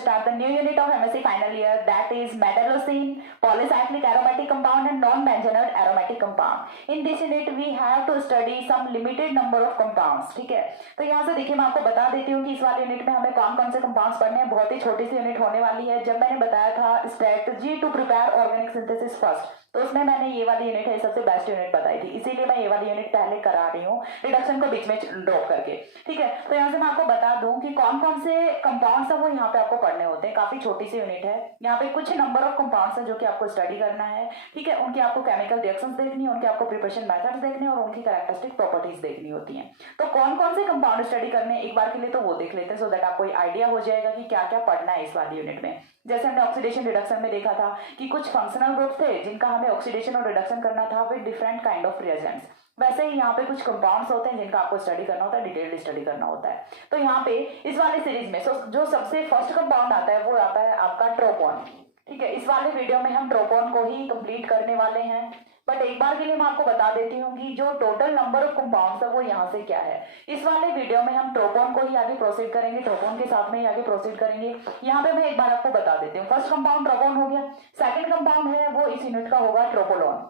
start the new unit of MSc final year, that is metallocene, polycyclic aromatic compound and non-benzenoid aromatic compound. In this unit we have to study some limited number of compounds. ठीक है, तो यहाँ से देखिए मैं आपको बता देती हूँ कि इस वाले यूनिट में हमें कौन कौन से कंपाउंड्स पढ़ने हैं। बहुत ही छोटी सी यूनिट होने वाली है। जब मैंने बताया था strategy to prepare organic synthesis first, तो उसमें मैंने ये वाली यूनिट है सबसे बेस्ट यूनिट बताई थी, इसीलिए मैं ये वाली यूनिट पहले करा रही हूँ रिडक्शन को बीच में ड्रॉप करके। ठीक है, तो यहाँ से मैं आपको बता दूं कि कौन कौन से कंपाउंड्स है वो यहाँ पे आपको पढ़ने होते हैं। काफी छोटी सी यूनिट है, यहाँ पे कुछ नंबर ऑफ कंपाउंड्स है जो कि आपको स्टडी करना है। ठीक है, उनकी आपको केमिकल रिएक्शंस देखनी है, उनके आपको प्रिपरेशन मेथड्स देखने और उनकी कैरेक्टरिस्टिक प्रॉपर्टीज देखनी होती है। तो कौन कौन से कंपाउंड स्टडी करने हैं एक बार के लिए तो वो देख लेते हैं, सो दैट आपको आइडिया हो जाएगा कि क्या क्या पढ़ना है इस वाली यूनिट में। जैसे हमने ऑक्सीडेशन रिडक्शन में देखा था कि कुछ फंक्शनल ग्रुप थे जिनका हमें ऑक्सीडेशन और रिडक्शन करना था with different kind of reagents, वैसे ही यहाँ पे कुछ कंपाउंड्स होते हैं जिनका आपको स्टडी करना होता है, डिटेल्ड स्टडी करना होता है। तो यहाँ पे इस वाले सीरीज में जो सबसे फर्स्ट कंपाउंड आता है वो आता है आपका ट्रोपोन। ठीक है, इस वाले वीडियो में हम ट्रोपोन को ही कंप्लीट करने वाले हैं, बट एक बार के लिए मैं आपको बता देती हूँ कि जो टोटल नंबर ऑफ कंपाउंड्स है वो यहाँ से क्या है। इस वाले वीडियो में हम ट्रोपोन को ही आगे प्रोसीड करेंगे, ट्रोपोन के साथ में ही आगे प्रोसीड करेंगे। यहाँ पे मैं एक बार आपको बता देती हूँ, फर्स्ट कंपाउंड ट्रोपोन हो गया, सेकंड कंपाउंड है वो इस यूनिट का होगा ट्रोपोलोन।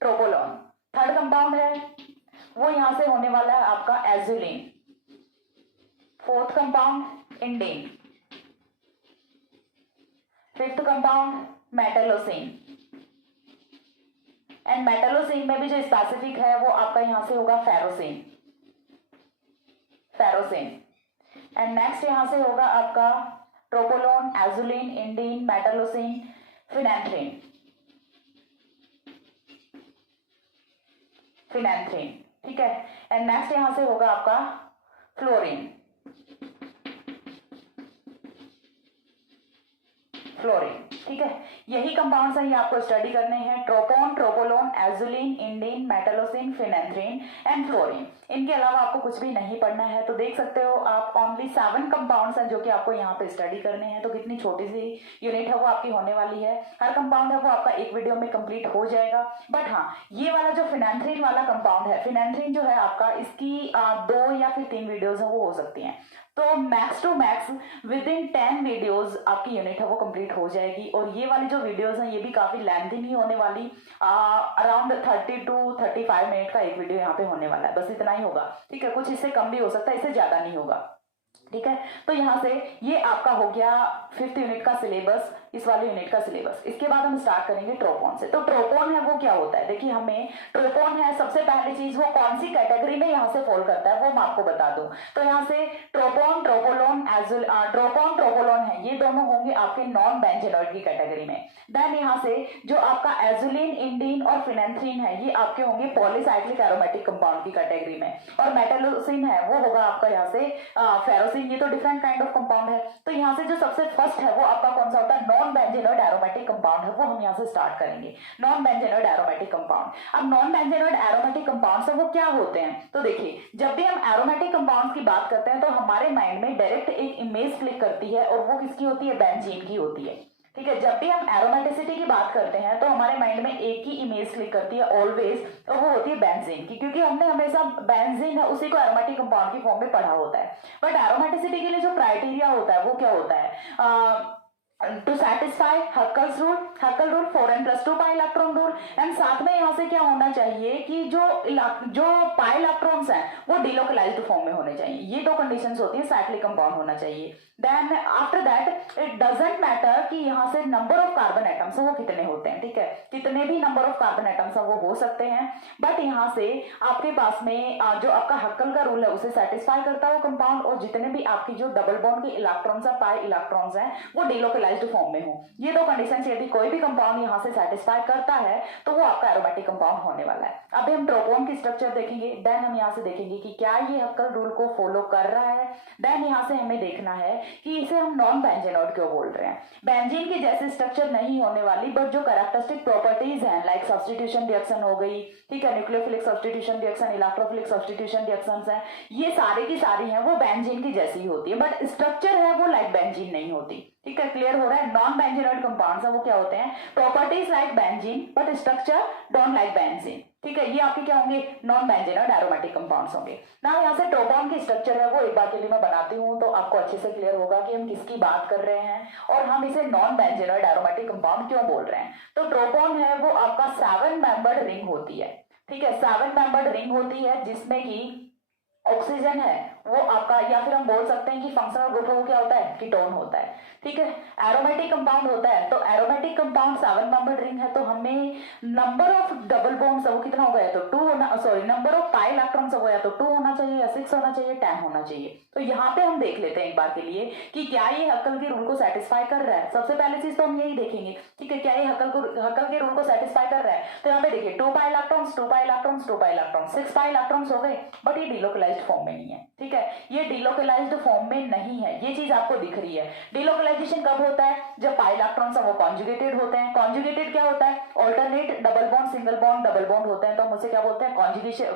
ट्रोपोलोन थर्ड कंपाउंड है वो यहाँ से होने वाला है आपका azulene, fourth compound indene, fifth compound metallocene, and metallocene में भी जो स्पेसिफिक है वो आपका यहां से होगा फेरोसिन। फेरोसिन एंड नेक्स्ट यहां से होगा आपका ट्रोपोलोन, एजुलिन, इंडीन, मेटलोसिन, फिनेंथ्रीन। फिनेंथ्रीन ठीक है, एंड नेक्स्ट यहां से होगा आपका फ्लोरीन। फ्लोरीन ठीक है, यही कंपाउंड्स हैं ये आपको स्टडी करने हैं, ट्रोपोन, ट्रोपोलोन, एजुलिन, इंडीन, मेटलोसिन, फिनेंथ्रीन एंड फ्लोरीन। इनके अलावा आपको कुछ भी नहीं पढ़ना है। तो देख सकते हो आप ओनली 7 कंपाउंड्स हैं जो कि आपको यहाँ पे स्टडी करने हैं। तो कितनी छोटी सी यूनिट है वो आपकी होने वाली है। हर कंपाउंड है वो आपका एक वीडियो में कंप्लीट हो जाएगा। बट हाँ, ये वाला जो फिनेंथ्रीन वाला कंपाउंड है, फिनेंथ्रीन जो है आपका इसकी 2 या फिर 3 वीडियोज है वो हो सकती हैं। तो max to max within 10 videos आपकी यूनिट है वो कंप्लीट हो जाएगी। और ये वाली जो वीडियोस हैं ये भी काफी लेंथी नहीं होने वाली, अराउंड 30 to 35 मिनट का एक वीडियो यहाँ पे होने वाला है, बस इतना ही होगा। ठीक है, कुछ इससे कम भी हो सकता है, इससे ज्यादा नहीं होगा। ठीक है, तो यहाँ से ये आपका हो गया 5th यूनिट का सिलेबस, इस वाले यूनिट का सिलेबस। इसके बाद हम स्टार्ट करेंगे ट्रोपोन से। तो ट्रोपोन है वो क्या होता है, देखिए हमें ट्रोपोन है सबसे पहली चीज वो कौन सी कैटेगरी में यहाँ से फॉल करता है वो मैं आपको बता दूं। तो यहाँ से ट्रोपोन, ट्रोपोलोन, ट्रोपोन, ट्रोपोलोन है ये दोनों होंगे आपके नॉन बेंजेनॉइड की कैटेगरी में। देन यहाँ से जो आपका एजुलिन, इंडीन और फिनेंथ्रीन है ये आपके होंगे पॉलीसाइक्लिक एरोमेटिक कंपाउंड की कैटेगरी में। और मेटलोसिन है वो होगा आपका यहाँ से फेरोसिन, ये तो डिफरेंट काइंड ऑफ कंपाउंड है। तो यहाँ से जो सबसे फर्स्ट है वो आपका कौन सा होता है, नॉन बेंजेनॉइड एरोमेटिक कंपाउंड है, वो हम यहाँ से स्टार्ट करेंगे। नॉन बेंजेनॉइड एरोमेटिक कंपाउंड, अब नॉन बेंजेनॉइड एरोमेटिक कंपाउंड से वो क्या होते हैं, तो देखिए जब भी हम एरोमेटिक कंपाउंड की बात करते हैं तो हमारे माइंड में डायरेक्ट एक इमेज क्लिक करती है और वो किसकी होती है, बेंजीन की होती है। ठीक है, जब भी हम एरोमेटिसिटी की बात करते हैं तो हमारे माइंड में एक ही इमेज क्लिक करती है ऑलवेज, और वो होती है बेंजीन की, क्योंकि हमने हमेशा बेंजीन है उसी को एरोमेटिक कंपाउंड की फॉर्म में पढ़ा होता है। बट एरोमेटिसिटी के लिए जो क्राइटेरिया होता है वो क्या होता है, to satisfy Huckel's rule, Huckel rule, 4n+2 pi electron rule, and साथ में यहाँ से क्या होना चाहिए कि जो पाई इलेक्ट्रॉन्स हैं वो डिलोकलाइज्ड फॉर्म में होने चाहिए। ये 2 कंडीशंस होती है, साइक्लिक कंपाउंड होना चाहिए। Then after that it doesn't matter कि यहाँ से नंबर ऑफ कार्बन एटम्स वो कितने होते हैं। ठीक है, कितने भी नंबर ऑफ कार्बन एटम्स वो हो सकते हैं, बट यहाँ से आपके पास में जो आपका हक्कल का रूल है उसे सेटिस्फाई करता है कंपाउंड, और जितने भी आपकी जो डबल बॉन्ड के इलेक्ट्रॉन्स है, पाई इलेक्ट्रॉन्स हैं, वो डिलोकलाइज्ड फॉर्म में हो। ये 2 कंडीशंस यदि कोई भी कंपाउंड यहाँ से सेटिस्फाई करता है तो वो आपका एरोमेटिक कंपाउंड होने वाला है। अभी हम ट्रोपोन की स्ट्रक्चर देखेंगे, देन हम यहाँ से देखेंगे कि क्या ये हक्कल रूल को फॉलो कर रहा है। देन यहाँ से हमें देखना है कि इसे हम नॉन बेंजेनॉइड क्यों बोल रहे हैं। बेंजीन की जैसी स्ट्रक्चर नहीं होने वाली, बट जो कैरेक्टरिस्टिक प्रॉपर्टीज हैं लाइक सब्स्टिट्यूशन रिएक्शन हो गई, ठीक है, nucleophilic substitution reaction, electrophilic substitution reactions हैं, ये सारी की सारी हैं वो बेंजीन की जैसी ही होती है, बट स्ट्रक्चर है वो लाइक बेंजीन नहीं होती। ठीक है, क्लियर हो रहा है। नॉन बेंजेनॉइड कंपाउंड्स है वो क्या होते हैं, properties like benzene but structure don't like benzene. ठीक है, ये आपके क्या होंगे, नॉन बेंजीनॉइड एरोमेटिक कंपाउंड्स होंगे ना। यहाँ से ट्रोपोन की स्ट्रक्चर है वो एक बार के लिए मैं बनाती हूँ तो आपको अच्छे से क्लियर होगा कि हम किसकी बात कर रहे हैं और हम इसे नॉन बेंजीनॉइड एरोमेटिक कंपाउंड क्यों बोल रहे हैं। तो ट्रोपोन है वो आपका 7 मेंबर्ड रिंग होती है, ठीक है, 7 मेंबर्ड रिंग होती है जिसमें कि ऑक्सीजन है वो आपका, या फिर हम बोल सकते हैं कि फंक्शनल ग्रुप वो क्या होता है, कीटोन होता है, ठीक है। एरोमेटिक कंपाउंड होता है, तो एरोमेटिक कंपाउंड 7 मेंबर्ड रिंग है, तो हमें नंबर ऑफ डबल बॉन्ड्स वो कितना हो गया, तो 2 होना, sorry number of pi electrons हो गया तो 2 होना चाहिए या 6 होना चाहिए, 10 होना चाहिए। तो यहाँ पे हम देख लेते हैं एक बार के लिए कि क्या ये हक्कल के रूल को सेटिस्फाई कर रहा है। सबसे पहले चीज तो हम यही देखेंगे, ठीक है, क्या ये हक्कल के रूल को सेटिस्फाई कर रहा है। तो यहाँ पे देखिए 2 pi electrons 2 pi electrons 2 pi electrons 6 pi electrons हो गए, बट ये डिलोकलाइज्ड फॉर्म में नहीं है, ठीक है, ये डिलोकलाइज्ड फॉर्म में नहीं है, ये चीज आपको दिख रही है। डिलोकलाइजेशन कब होता है, जब पाई इलेक्ट्रॉन्स वो कॉन्जुगेटेड होते हैं। कॉन्जुगेटेड क्या होता है, alternate double bond single bond double bond होते हैं, तो हम उसे क्या बोलते हैं,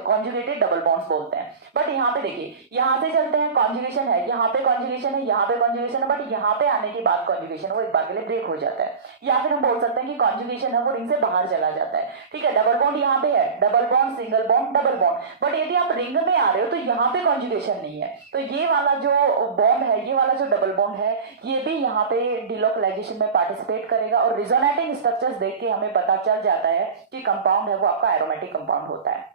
कॉन्जुगेटेड डबल बॉन्ड्स बोलते हैं। बट यहाँ पे देखिए, यहाँ से चलते हैं, कॉन्जुगेशन है, यहाँ पे कॉन्जुगेशन है, यहाँ पे कॉन्जुगेशन है, बट यहाँ पे आने के बाद कॉन्जुगेशन वो एक बार के लिए ब्रेक हो जाता है, या फिर हम बोल सकते हैं कि कॉन्जुगेशन है वो रिंग से बाहर चला जाता है, ठीक है। डबल बॉन्ड यहाँ पे है, double bond single bond double bond, but यदि आप रिंग में आ रहे हो तो यहाँ पे कॉन्जुगेशन नहीं है, तो ये वाला जो बॉन्ड है, ये वाला जो डबल बॉन्ड है, ये भी यहाँ पे डिलोकलाइजेशन में पार्टिसिपेट करेगा। और रिजोनेटिंग स्ट्रक्चर्स देख के हमें पता चल जाता है कि कंपाउंड है वो आपका एरोमेटिक कंपाउंड होता है।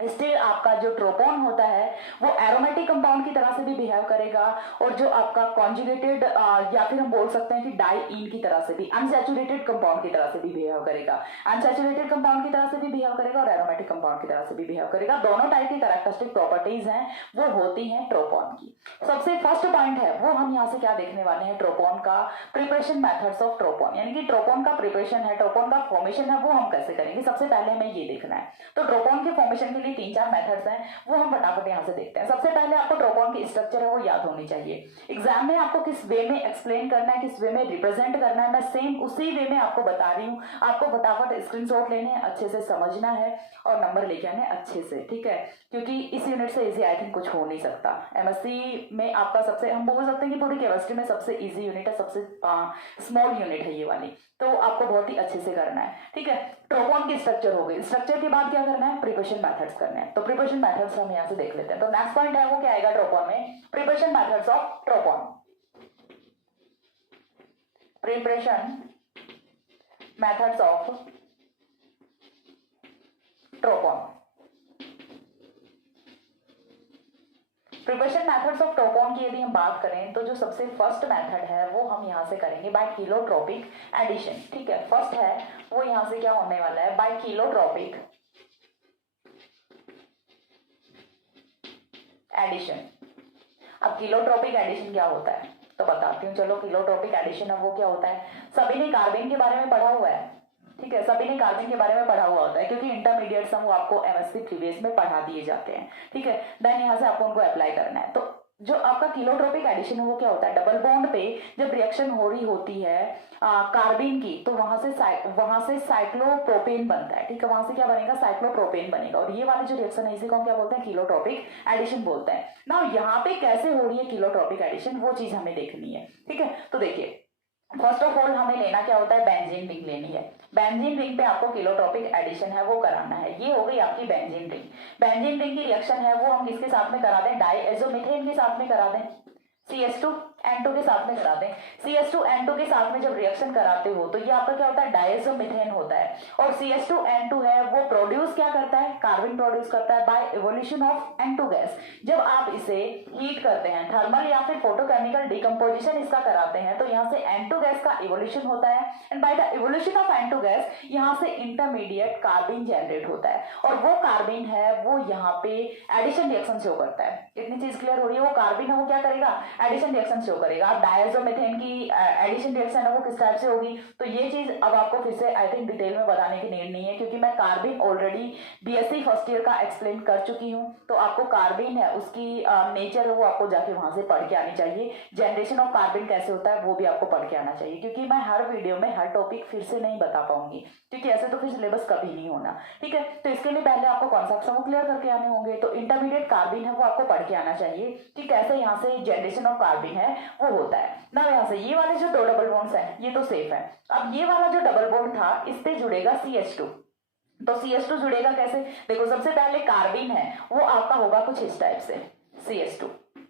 स्टिल आपका जो ट्रोपोन होता है वो एरोमेटिक कंपाउंड की तरह से भी बिहेव करेगा, और जो आपका कॉन्जुगेटेड या फिर हम बोल सकते हैं कि डाइईन की तरह से भी, अनसैचुरेटेड कंपाउंड की तरह से भी बिहेव करेगा, अनसैचुरेटेड कंपाउंड की तरह से भी बिहेव करेगा और एरोमेटिक कंपाउंड की तरह से भी बिहेव करेगा। दोनों टाइप की कैरेक्टरिस्टिक प्रॉपर्टीज हैं वो होती हैं ट्रोपोन की। सबसे फर्स्ट पॉइंट है वो हम यहाँ से क्या देखने वाले हैं, ट्रोपोन का प्रिपरेशन मेथड्स ऑफ ट्रोपोन, यानी कि ट्रोपोन का प्रिपरेशन है, ट्रोपोन का फॉर्मेशन है वो हम कैसे करेंगे। सबसे पहले हमें ये देखना है, तो ट्रोपोन के फॉर्मेशन के 3-4 मेथड्स हैं वो हम फटाफट यहाँ से देखते हैं। सबसे पहले आपको ट्रोपोन की स्ट्रक्चर है वो याद होनी चाहिए। एग्जाम में आपको किस वे में एक्सप्लेन करना है, किस वे में रिप्रेजेंट करना है, मैं सेम उसी वे में आपको बता रही हूँ। आपको फटाफट स्क्रीनशॉट लेने हैं, अच्छे से समझना है और नंबर लेके आने अच्छे से, ठीक है, क्योंकि इस यूनिट से इजी आई थिंक कुछ हो नहीं सकता। एमएससी में आपका सबसे, हम बोल सकते हैं कि पूरी केमिस्ट्री में सबसे इजी यूनिट है, सबसे स्मॉल यूनिट है ये वाली, तो आपको बहुत ही अच्छे से करना है, ठीक है। ट्रोपोन की स्ट्रक्चर हो गई, स्ट्रक्चर के बाद क्या करना है, प्रिपरेशन मेथड्स करने हैं। तो प्रिपरेशन मेथड्स हम यहाँ से देख लेते हैं। तो नेक्स्ट पॉइंट है वो क्या आएगा ट्रोपोन में, preparation methods of tropone. Preparation methods of tropone. Preparation methods of tropone की यदि हम बात करें तो जो सबसे फर्स्ट मेथड है वो हम यहाँ से करेंगे बाय किलोट्रोपिक एडिशन, ठीक है। फर्स्ट है वो यहाँ से क्या होने वाला है, बाय किलोट्रोपिक एडिशन। अब किलोट्रोपिक एडिशन क्या होता है तो बताती हूँ, चलो। किलोट्रोपिक एडिशन अब वो क्या होता है, सभी ने कार्बन के बारे में पढ़ा हुआ है, ठीक है, सभी ने कार्बन के बारे में पढ़ा हुआ होता है, क्योंकि इंटरमीडिएट सम वो आपको एमएससी प्रीवियस में पढ़ा दिए जाते हैं, ठीक है। देन यहाँ से आपको उनको अप्लाई करना है। तो जो आपका किलोट्रोपिक एडिशन है वो क्या होता है, डबल बॉन्ड पे जब रिएक्शन हो रही होती है कार्बन की, तो वहां से साइक्लोप्रोपेन बनता है, ठीक है, वहां से क्या बनेगा, साइक्लोप्रोपेन बनेगा, और ये वाली जो रिएक्शन है इसी को हम क्या बोलते हैं, किलोट्रोपिक एडिशन बोलते हैं ना। यहाँ पे कैसे हो रही है किलोट्रोपिक एडिशन वो चीज हमें देखनी है, ठीक है। तो देखिए, फर्स्ट ऑफ ऑल हमें लेना क्या होता है, बेंजीन रिंग लेनी है। बेंजीन रिंग पे आपको किलोट्रोपिक एडिशन है वो कराना है। ये हो गई आपकी बेंजीन रिंग। बेंजीन रिंग की रिएक्शन है वो हम किसके साथ में करा दें, डाइएजोमीथेन के साथ में करा दें, CH2N2 के साथ में करा दें। CH2N2 के साथ में जब रिएक्शन कराते हो तो ये आपका क्या होता है, डायजोमीथेन होता है, और CH2N2 है वो प्रोड्यूस क्या करता है, कार्बन प्रोड्यूस करता है bye evolution of N2 gas. जब आप इसे हीट करते हैं, थर्मल या फिर फोटोकेमिकल डिकम्पोजिशन इसका कराते हैं, तो यहाँ से N2 गैस का इवोल्यूशन होता है, and by the evolution of N2 gas यहाँ से इंटरमीडिएट कार्बन जनरेट होता है, और वो कार्बन है वो यहाँ पे एडिशन रिएक्शन शो करता है। इतनी चीज क्लियर हो रही है, वो कार्बन है वो क्या करेगा, एडिशन रिएक्शन शो करेगा। अब डायजोमीथेन की एडिशन रिएक्शन है वो किस टाइप से होगी, तो ये चीज अब आपको फिर से आई थिंक डिटेल में बताने की नीड नहीं है, क्योंकि मैं carbon already BSc first year का एक्सप्लेन कर चुकी हूँ। तो आपको कार्बन है उसकी नेचर है वो आपको जाके वहां से पढ़ के आनी चाहिए। जनरेशन ऑफ कार्बन कैसे होता है वो भी आपको पढ़ के आना चाहिए, क्योंकि मैं हर वीडियो में हर टॉपिक फिर से नहीं बता पाऊंगी, क्योंकि ऐसे तो फिर सिलेबस कभी नहीं होना, ठीक है। तो इसके लिए पहले आपको कॉन्सेप्ट वो क्लियर करके आने होंगे। तो इंटरमीडिएट कार्बन है वो आपको पढ़ के आना चाहिए कि कैसे यहाँ से जनरेशन ऑफ कार्बन है वो होता है ना। यहाँ से ये वाले जो दो डबल बॉन्ड्स हैं ये तो सेफ है। अब ये वाला जो डबल बॉन्ड था इस पे जुड़ेगा CH2, तो CS2 जुड़ेगा कैसे, देखो सबसे पहले कार्बिन है वो आपका होगा कुछ इस टाइप से CS2,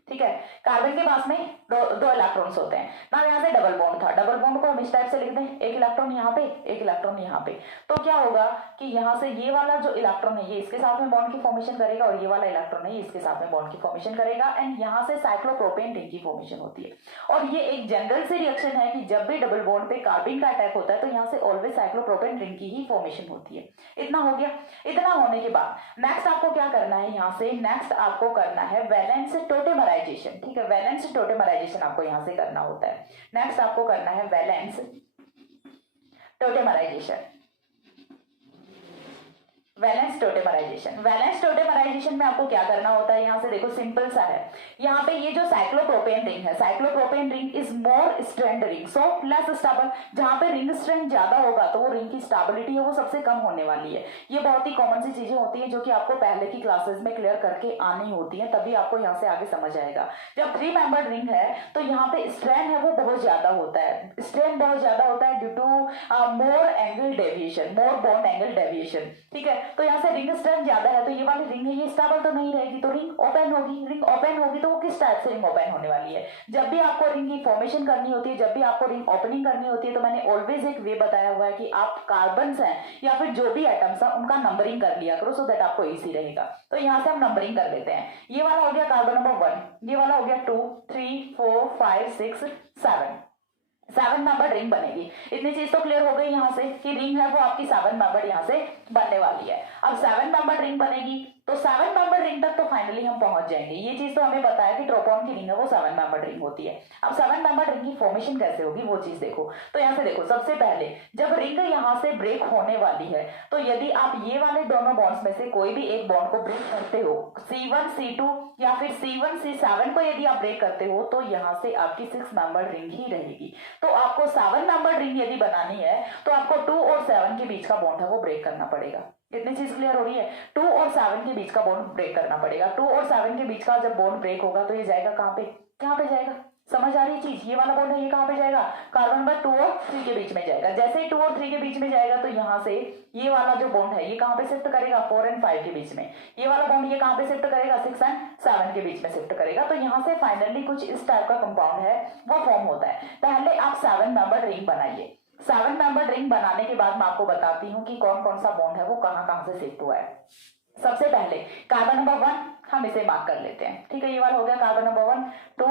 ठीक है। कार्बन के पास में दो इलेक्ट्रॉन्स होते हैं ना, यहाँ से डबल बॉन्ड था, डबल बॉन्ड को हम इस टाइप से लिख दें, एक इलेक्ट्रॉन यहाँ पे, एक इलेक्ट्रॉन यहाँ पे। तो क्या होगा कि यहाँ से ये वाला जो इलेक्ट्रॉन है ये इसके साथ में बॉन्ड की फॉर्मेशन करेगा और ये वाला इलेक्ट्रॉन है ये इसके साथ में बॉन्ड की फॉर्मेशन करेगा एंड यहाँ से साइक्लोप्रोपेन रिंग की फॉर्मेशन होती है। और ये एक जनरल से रिएक्शन है कि जब भी डबल बॉन्ड पे कार्बन का अटैक होता है तो यहाँ से ऑलवेज साइक्लोप्रोपेन रिंग की ही फॉर्मेशन होती है। इतना हो गया। इतना होने के बाद नेक्स्ट आपको क्या करना है, यहाँ से नेक्स्ट आपको करना है वैलेंस टोटेमराइजेशन, ठीक है। वैलेंस टोटेमराइजेशन आपको यहाँ से करना होता है। नेक्स्ट आपको करना है वैलेंस टोटेमराइजेशन। वैलेंस टोटेमराइजेशन, वैलेंस टोटेमराइजेशन में आपको क्या करना होता है, यहाँ से देखो सिंपल सा है। यहाँ पे ये जो साइक्लोप्रोपेन रिंग है, cyclopropane ring is more strength ring so less stable. जहां पे रिंग स्ट्रेंथ ज्यादा होगा तो वो रिंग की स्टेबिलिटी है वो सबसे कम होने वाली है। ये बहुत ही कॉमन सी चीजें होती है जो कि आपको पहले की क्लासेस में क्लियर करके आनी होती है, तभी आपको यहाँ से आगे समझ आएगा। जब 3 मेंबर्ड रिंग है तो यहाँ पे स्ट्रेंथ है वो बहुत ज्यादा होता है, स्ट्रेंथ बहुत ज्यादा होता है due to more angle deviation, more bond angle deviation, ठीक है। तो यहाँ से रिंग स्ट्रेंथ ज्यादा है तो ये वाली रिंग है ये स्टेबल तो नहीं रहेगी, तो रिंग ओपन होगी। रिंग ओपन होगी तो वो किस टाइप से रिंग ओपन होने वाली है, जब भी आपको रिंग की फॉर्मेशन करनी होती है, जब भी आपको रिंग ओपनिंग करनी होती है तो मैंने ऑलवेज एक वे बताया हुआ है कि आप कार्बन्स हैं या फिर जो भी एटम्स हैं उनका नंबरिंग कर लिया करो सो दैट आपको इजी रहेगा। तो यहाँ से हम नंबरिंग कर लेते हैं। ये वाला हो गया कार्बन नंबर 1, ये वाला हो गया 2 3 4 5 6 7, 7 मेंबर्ड रिंग बनेगी। इतनी चीज तो क्लियर हो गई यहाँ से कि रिंग है वो आपकी 7 मेंबर्ड यहाँ से बनने वाली है। अब 7 मेंबर्ड रिंग बनेगी तो 7 मेंबर्ड रिंग तक तो फाइनली हम पहुंच जाएंगे। ये चीज तो हमें पता है कि ट्रोपॉन की रिंग है वो 7 मेंबर्ड रिंग होती है। अब 7 मेंबर्ड रिंग की फॉर्मेशन कैसे होगी वो चीज देखो। तो यहाँ से देखो सबसे पहले जब रिंग यहाँ से ब्रेक होने वाली है तो यदि आप ये वाले दोनों बॉन्ड्स में से कोई भी एक बॉन्ड को ब्रेक करते हो, C1 C2 या फिर C1 C7 को यदि आप ब्रेक करते हो तो यहाँ से आपकी 6 मेंबर्ड रिंग ही रहेगी। तो आपको 7 मेंबर्ड रिंग यदि बनानी है तो आपको 2 और 7 के बीच का बॉन्ड है वो ब्रेक करना पड़ेगा। इतनी चीज क्लियर हो रही है, 2 और 7 के बीच का बॉन्ड ब्रेक करना पड़ेगा। 2 और 7 के बीच का जब बॉन्ड ब्रेक होगा तो ये जाएगा कहाँ पे, कहाँ पे जाएगा, समझ आ रही चीज। ये वाला बॉन्ड है ये कहाँ पे जाएगा, कार्बन नंबर 2 और 3 के बीच में जाएगा। जैसे ही 2 और 3 के बीच में जाएगा तो यहाँ से ये वाला जो बॉन्ड है ये कहाँ पे शिफ्ट करेगा, 4 और 5 के बीच में। ये वाला बॉन्ड ये कहाँ पे शिफ्ट करेगा, 6 और 7 के बीच में शिफ्ट करेगा। तो यहाँ से फाइनली कुछ इस टाइप का कंपाउंड है वो फॉर्म होता है। पहले आप 7 मेंबर्ड रिंग बनाइए। 7 मेंबर्ड रिंग बनाने के बाद मैं आपको बताती हूँ कि कौन कौन सा बॉन्ड है वो कहाँ कहाँ से शिफ्ट हुआ है। सबसे पहले कार्बन नंबर 1 हम इसे मार्क कर लेते हैं, ठीक है। ये वाला हो गया कार्बन नंबर 1 2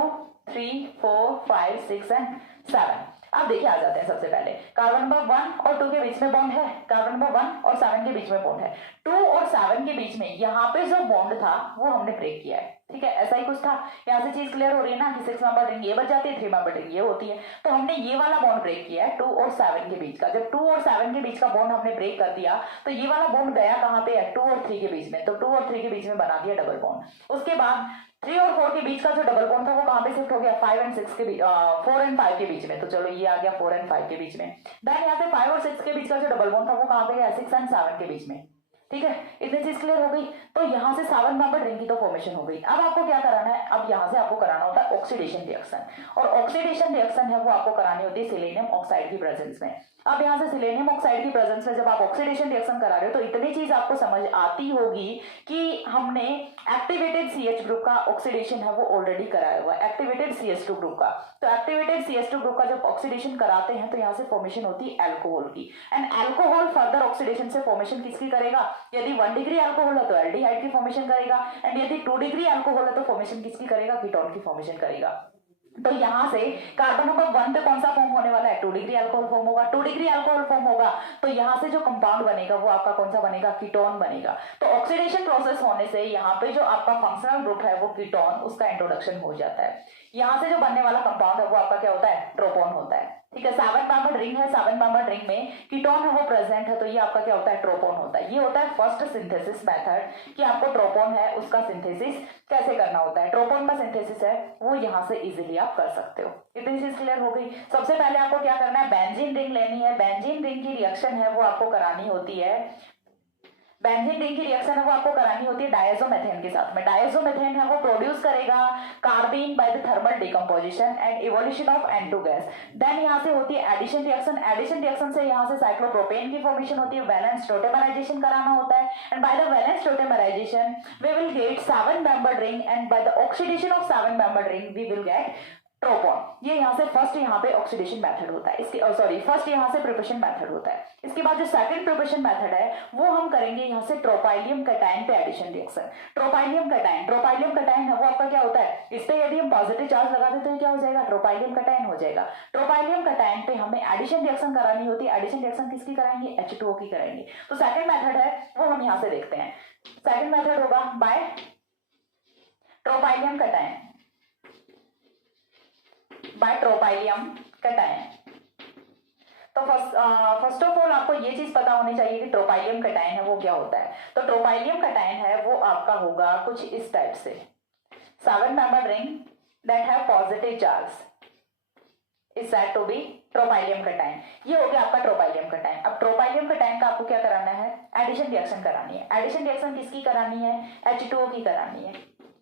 3 4 5 6 और 7। अब देखिए आ जाते हैं। सबसे पहले कार्बन नंबर 1 और 2 के बीच में बॉन्ड है, कार्बन नंबर 1 और 7 के बीच में बॉन्ड है। 2 और 7 के बीच में यहाँ पे जो बॉन्ड था वो हमने ब्रेक किया है, ठीक है। ऐसा ही कुछ था। यहाँ से चीज क्लियर हो रही है ना कि 6 मेंबर्ड रिंग ये बच जाती है, 3 मेंबर्ड रिंग ये होती है। तो हमने ये वाला बॉन्ड ब्रेक किया है 2 और 7 के बीच का। जब 2 और 7 के बीच का बॉन्ड हमने ब्रेक कर दिया तो ये वाला बॉन्ड गया कहाँ पे है, 2 और 3 के बीच में। तो 2 और 3 के बीच में बना दिया डबल बॉन्ड। उसके बाद 3 और 4 के बीच का जो डबल बॉन्ड था वो कहाँ पे शिफ्ट हो गया, 5 और 6 के बीच, 4 और 5 के बीच में। तो चलो ये आ गया 4 और 5 के बीच में। देन यहाँ से 5 और 6 के बीच का जो डबल बॉन्ड था वो कहाँ पे गया, 6 और 7 के बीच में, ठीक है। इतनी चीज क्लियर हो गई। तो यहाँ से 7 मेंबर्ड रिंग की तो फॉर्मेशन हो गई। अब आपको क्या कराना है, अब यहाँ से आपको कराना होता है ऑक्सीडेशन रिएक्शन। और ऑक्सीडेशन रिएक्शन है वो आपको करानी होती है सिलेनियम ऑक्साइड की प्रेजेंस में। अब यहाँ से सिलेनियम ऑक्साइड की प्रेजेंस में जब आप ऑक्सीडेशन रिएक्शन करा रहे हो तो इतनी चीज आपको समझ आती होगी कि हमने एक्टिवेटेड CH ग्रुप का ऑक्सीडेशन है वो ऑलरेडी कराया हुआ है, एक्टिवेटेड CH2 ग्रुप का। तो एक्टिवेटेड CH2 ग्रुप का जब ऑक्सीडेशन कराते हैं तो यहाँ से फॉर्मेशन होती है अल्कोहल की। एंड अल्कोहल फर्दर ऑक्सीडेशन से फॉर्मेशन किसकी करेगा, यदि 1 डिग्री अल्कोहल है तो एल्डिहाइड की फॉर्मेशन करेगा एंड यदि 2 डिग्री अल्कोहल है तो फॉर्मेशन किसकी करेगा, कीटोन की फॉर्मेशन करेगा। तो यहाँ से कार्बन नंबर 1 पे कौन सा फॉर्म होने वाला है, 2 डिग्री अल्कोहल फॉर्म होगा। 2 डिग्री अल्कोहल फॉर्म होगा तो यहाँ से जो कंपाउंड बनेगा वो आपका कौन सा बनेगा, कीटोन बनेगा। तो ऑक्सीडेशन प्रोसेस होने से यहाँ पे जो आपका फंक्शनल ग्रुप है वो कीटोन, उसका इंट्रोडक्शन हो जाता है। यहाँ से जो बनने वाला कंपाउंड है वो आपका क्या होता है, ट्रोपोन होता है, ठीक है। 7 मेंबर्ड रिंग है, 7 मेंबर्ड रिंग में कीटोन है वो प्रेजेंट है तो ये आपका क्या होता है, ट्रोपोन होता है। ये होता है फर्स्ट सिंथेसिस मेथड कि आपको ट्रोपोन है उसका सिंथेसिस कैसे करना होता है। ट्रोपोन का सिंथेसिस है वो यहाँ से इजीली आप कर सकते हो। इतनी चीज क्लियर हो गई। सबसे पहले आपको क्या करना है, बेंजीन रिंग लेनी है। बेंजीन रिंग की रिएक्शन है वो आपको करानी होती है बेंजीन रिंग की रिएक्शन है वो आपको करानी होती है डायजोमेथेन के साथ में। डायजोमेथेन है वो प्रोड्यूस करेगा carbene by the thermal decomposition and evolution of N2 gas. Then यहाँ से होती है एडिशन रिएक्शन। एडिशन रिएक्शन से यहाँ से साइक्लोप्रोपेन की फॉर्मेशन होती है। वैलेंस टोटेमराइजेशन कराना होता है and by the valence tautomerisation we will get 7 membered ring and by the oxidation of 7 membered ring we will get tropone. ये यहाँ से फर्स्ट यहाँ पे ऑक्सीडेशन मेथड होता है। इसके सॉरी फर्स्ट यहाँ से प्रिपरेशन मेथड होता है। इसके बाद जो सेकंड प्रिपरेशन मेथड है वो हम करेंगे यहाँ से ट्रोपाइलियम कटाइन पे एडिशन रिएक्शन। ट्रोपाइलियम कटाइन है वो आपका क्या होता है, इस पे यदि हम पॉजिटिव चार्ज लगा देते हैं क्या हो जाएगा, ट्रोपाइलियम कटाइन हो जाएगा। ट्रोपाइलियम कटाइन पे हमें एडिशन रिएक्शन करानी होती है। एडिशन रिएक्शन किसकी कराएंगे, H2O की कराएंगे। तो सेकंड मेथड है वो हम यहाँ से देखते हैं। सेकंड मेथड होगा बाय ट्रोपाइलियम कटाइन, बाय ट्रोपाइलियम कटाइन। तो फर्स्ट ऑफ ऑल आपको ये चीज पता होनी चाहिए कि ट्रोपाइलियम कटाइन है वो क्या होता है। तो ट्रोपाइलियम कटाइन है वो आपका होगा कुछ इस टाइप से, 7 membered ring that have positive charge is said to be tropylium cation. ये हो गया आपका ट्रोपाइलियम कटाइन। अब ट्रोपाइलियम कटाइन का आपको क्या कराना है, एडिशन रिएक्शन करानी है। एडिशन रिएक्शन किसकी करानी है, H2O की करानी है।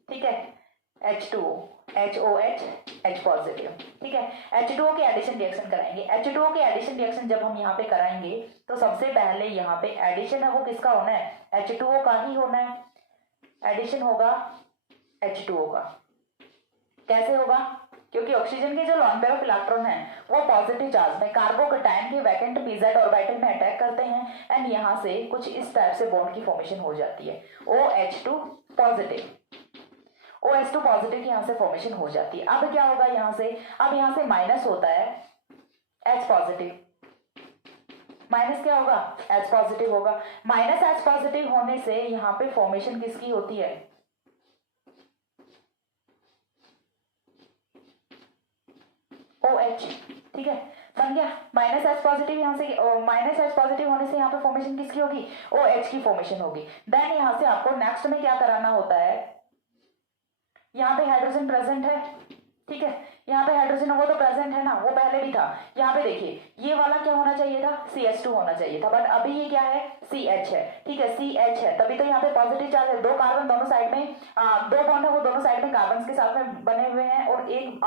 ठीक है, H2O HOH H पॉजिटिव। ठीक है, H2O के एडिशन रिएक्शन कराएंगे। H2O के एडिशन रिएक्शन जब हम यहाँ पे कराएंगे तो सबसे पहले यहाँ पे एडिशन है वो किसका होना है, H2O का ही होना है। एडिशन होगा H2O का। कैसे होगा, क्योंकि ऑक्सीजन के जो लॉन पेयर ऑफ इलेक्ट्रॉन है वो पॉजिटिव चार्ज में कार्बोकटाइन के वैकेंट pz ऑर्बिटल में अटैक करते हैं एंड यहाँ से कुछ इस टाइप से बॉन्ड की फॉर्मेशन हो जाती है। OH2 पॉजिटिव, OH2 पॉजिटिव की यहाँ से फॉर्मेशन हो जाती है। अब क्या होगा यहाँ से, अब यहाँ से माइनस होता है H पॉजिटिव। माइनस क्या होगा, H पॉजिटिव होगा। माइनस H पॉजिटिव होने से यहाँ पे फॉर्मेशन किसकी होती है, OH। ठीक है, बन गया माइनस H पॉजिटिव। यहाँ से माइनस H पॉजिटिव होने से यहाँ पे फॉर्मेशन किसकी होगी, OH की फॉर्मेशन होगी। देन यहाँ से आपको नेक्स्ट में क्या कराना होता है, यहाँ पे हाइड्रोजन प्रेजेंट है। ठीक है, यहाँ पे हाइड्रोजन वो तो प्रेजेंट है ना, वो पहले भी था। यहाँ पे देखिए ये वाला क्या होना चाहिए था, CH2 होना चाहिए था, बट अभी ये क्या है, CH है। ठीक है, CH है, तभी तो यहाँ पे पॉजिटिव चार्ज है। 2 कार्बन दोनों साइड में, 2 बॉन्ड है वो दोनों साइड में कार्बन के साथ में बने हुए हैं और एक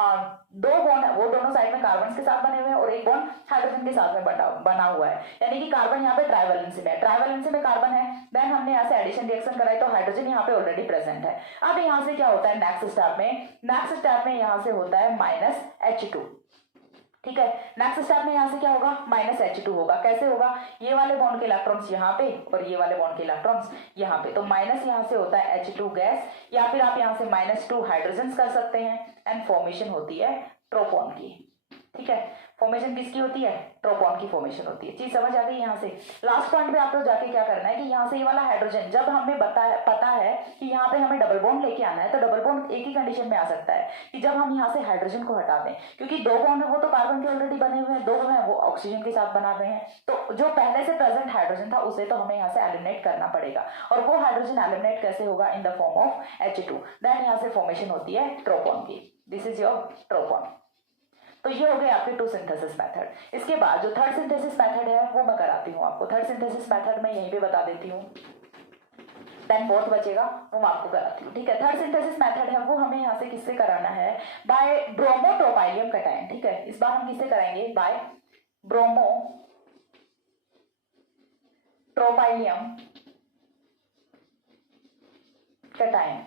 2 बॉन्ड है वो दोनों साइड में कार्बन के साथ बने हुए हैं और एक बॉन्ड हाइड्रोजन के साथ में बना हुआ है। यानी कि कार्बन यहाँ पे ट्राइवैलेंसी में है, ट्राइवैलेंसी में कार्बन है। देन हमने यहाँ से एडिशन रिएक्शन कराई तो हाइड्रोजन यहाँ पे ऑलरेडी प्रेजेंट है। अब यहाँ से क्या होता है नेक्स्ट स्टेप में यहाँ से होता है माइनस H2। ठीक है, नेक्स्ट स्टेप में यहाँ से क्या होगा, माइनस H2 होगा। कैसे होगा, ये वाले बॉन्ड के इलेक्ट्रॉन्स यहाँ पे और ये वाले बॉन्ड के इलेक्ट्रॉन्स यहाँ पे, तो माइनस यहाँ से होता है H2 गैस, या फिर आप यहाँ से -2 हाइड्रोजन कर सकते हैं एंड फॉर्मेशन होती है ट्रोपॉन की। ठीक है, फॉर्मेशन किसकी होती है, ट्रोपॉन की फॉर्मेशन होती है। चीज समझ आ गई। यहाँ से लास्ट पॉइंट पे आपको जाके क्या करना है कि यहाँ से ये वाला हाइड्रोजन, जब हमें पता है कि यहाँ पे हमें डबल बॉन्ड लेके आना है, तो डबल बॉन्ड एक ही कंडीशन में आ सकता है कि जब हम यहाँ से हाइड्रोजन को हटा दें, क्योंकि 2 बॉन्ड है वो तो कार्बन के ऑलरेडी बने हुए हैं, 2 है वो ऑक्सीजन के साथ बना रहे हैं, तो जो पहले से प्रेजेंट हाइड्रोजन था उसे तो हमें यहाँ से एलिमिनेट करना पड़ेगा। और वो हाइड्रोजन एलिमिनेट कैसे होगा, in the form of H2। Then यहाँ से फॉर्मेशन होती है ट्रोपॉन की। This is your tropone. तो ये हो गए आपके 2 सिंथेसिस मेथड। इसके बाद जो थर्ड सिंथेसिस मेथड है वो मैं कराती हूँ आपको। थर्ड सिंथेसिस मेथड मैं यहीं पे बता देती हूँ, देन फोर्थ बचेगा वो मैं आपको कराती हूँ। ठीक है, थर्ड सिंथेसिस मेथड है वो हमें यहाँ से किससे कराना है, बाय ब्रोमोट्रोपाइलियम कटाइन। ठीक है, इस बार हम किससे कराएंगे, बाय ब्रोमोट्रोपाइलियम कटाइन,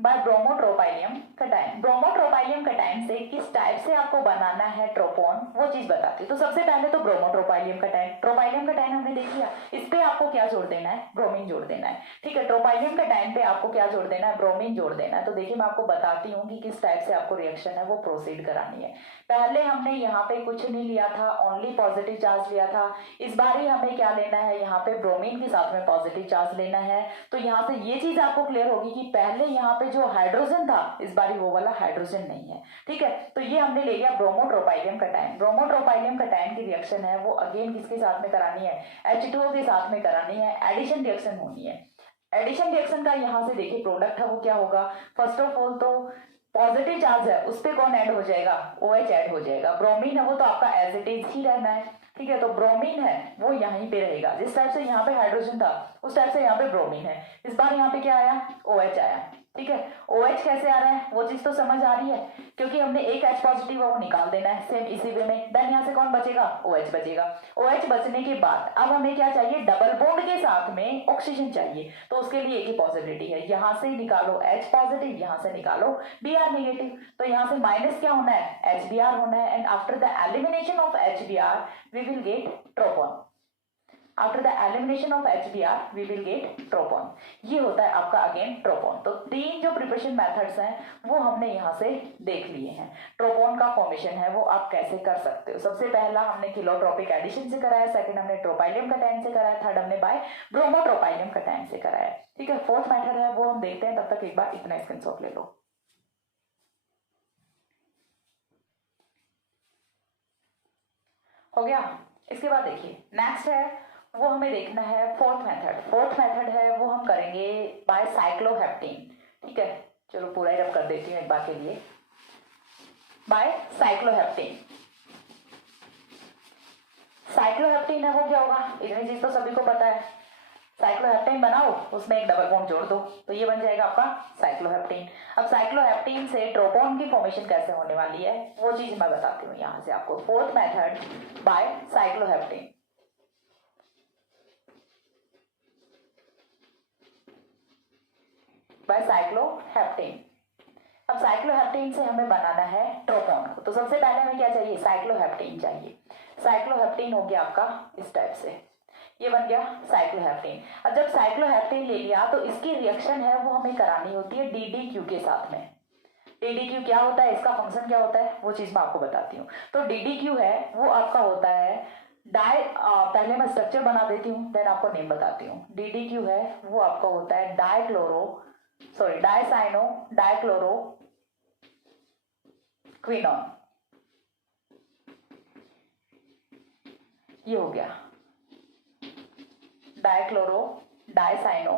बाय ब्रोमोट्रोपाइलियम कटाइन। ब्रोमोट्रोपाइलियम कटाइन से किस टाइप से आपको बनाना है ट्रोपॉन वो चीज बताती हूँ। तो सबसे पहले तो ब्रोमोट्रोपाइलियम कटाइन, ट्रोपाइलियम कटाइन हमने देख लिया, इस पे आपको क्या जोड़ देना है, ब्रोमीन जोड़ देना है। ठीक है, ट्रोपाइलियम कटाइन पे आपको क्या जोड़ देना है, ब्रोमीन जोड़ देना है। तो देखिए मैं आपको बताती हूँ कि किस टाइप से आपको रिएक्शन है वो प्रोसीड करानी है। पहले हमने यहाँ पे कुछ नहीं लिया था, ओनली पॉजिटिव चार्ज लिया था। इस बार ही हमें क्या लेना है, यहाँ पे ब्रोमीन के साथ में पॉजिटिव चार्ज लेना है। तो यहाँ से ये चीज आपको क्लियर होगी कि पहले यहाँ पे जो हाइड्रोजन था इस बार वो वाला हाइड्रोजन नहीं है। ठीक है, तो ये हमने ले लिया ब्रोमोट्रोपाइलियम कटाइन। ब्रोमोट्रोपाइलियम कटाइन की रिएक्शन है वो अगेन किसके साथ में करानी है, H2O के साथ में करानी है, एडिशन रिएक्शन होनी है। एडिशन रिएक्शन का यहाँ से देखिए प्रोडक्ट है वो क्या होगा, फर्स्ट ऑफ ऑल तो पॉजिटिव चार्ज है उस पर कौन ऐड हो जाएगा, OH ऐड हो जाएगा। ब्रोमीन है वो तो आपका एज इट इज ही रहना है, ठीक है। तो ब्रोमीन है वो यहीं पे रहेगा, जिस टाइप से यहाँ पे हाइड्रोजन था उस टाइप से यहाँ पे ब्रोमीन है। इस बार यहाँ पे क्या आया, OH आया, ठीक है। OH कैसे आ रहा है वो चीज तो समझ आ रही है, क्योंकि हमने एक H पॉजिटिव है वो निकाल देना है सेम इसी वे में। देन यहाँ से कौन बचेगा, OH बचेगा। OH बचने के बाद अब हमें क्या चाहिए, डबल बॉन्ड के साथ में ऑक्सीजन चाहिए, तो उसके लिए एक ही पॉसिबिलिटी है, यहाँ से निकालो H पॉजिटिव, यहाँ से निकालो Br नेगेटिव। तो यहाँ से माइनस क्या होना है, HBr होना है। And after the elimination of HBr we will get tropone. After the elimination of HBr we will get tropone. ये होता है आपका अगेन ट्रोपॉन। तो तीन जो प्रिपरेशन मेथड्स हैं वो हमने यहाँ से देख लिए हैं। ट्रोपॉन का फॉर्मेशन है वो आप कैसे कर सकते हो। सबसे पहला हमने किलोट्रोपिक एडिशन से कराया, सेकंड हमने ट्रोपाइलियम कटायन से कराया, थर्ड हमने बाय ब्रोमोट्रोपाइलियम कटायन से कराया, ठीक है। फोर्थ मेथड है वो हम देखते हैं, तब तक एक बार इतना स्क्रीनशॉट ले लो। हो गया। इसके बाद देखिए नेक्स्ट है वो हमें देखना है फोर्थ मेथड। फोर्थ मेथड है वो हम करेंगे बाय साइक्लोहेप्टेन, ठीक है। चलो पूरा ही रब कर देती हूँ एक बार के लिए, बाय साइक्लोहेप्टेन। साइक्लोहेप्टेन है वो क्या होगा, इतनी चीज तो सभी को पता है। साइक्लोहेप्टेन बनाओ उसमें एक डबल बॉन्ड जोड़ दो तो ये बन जाएगा आपका साइक्लोहेप्टेन। अब साइक्लोहेप्टेन से ट्रोपॉन की फॉर्मेशन कैसे होने वाली है वो चीज मैं बताती हूँ यहाँ से आपको। Fourth method by cycloheptane, by cycloheptane. अब साइक्लोहेप्टेन से हमें बनाना है ट्रोपॉन को, तो सबसे पहले हमें क्या चाहिए, साइक्लोहेप्टेन चाहिए। साइक्लोहेप्टेन हो गया आपका इस टाइप से, ये बन गया साइक्लोहेप्टेन। अब जब साइक्लोहेप्टेन ले लिया तो इसकी रिएक्शन है वो हमें करानी होती है DDQ के साथ में। DDQ क्या होता है, इसका फंक्शन क्या होता है वो चीज मैं आपको बताती हूँ। तो DDQ है वो आपका होता है पहले मैं स्ट्रक्चर बना देती हूँ देन आपको नेम बताती हूँ। DDQ है वो आपका होता है डाइसाइनो डाइक्लोरो क्विनॉन, ये हो गया डाइक्लोरो डाइसाइनो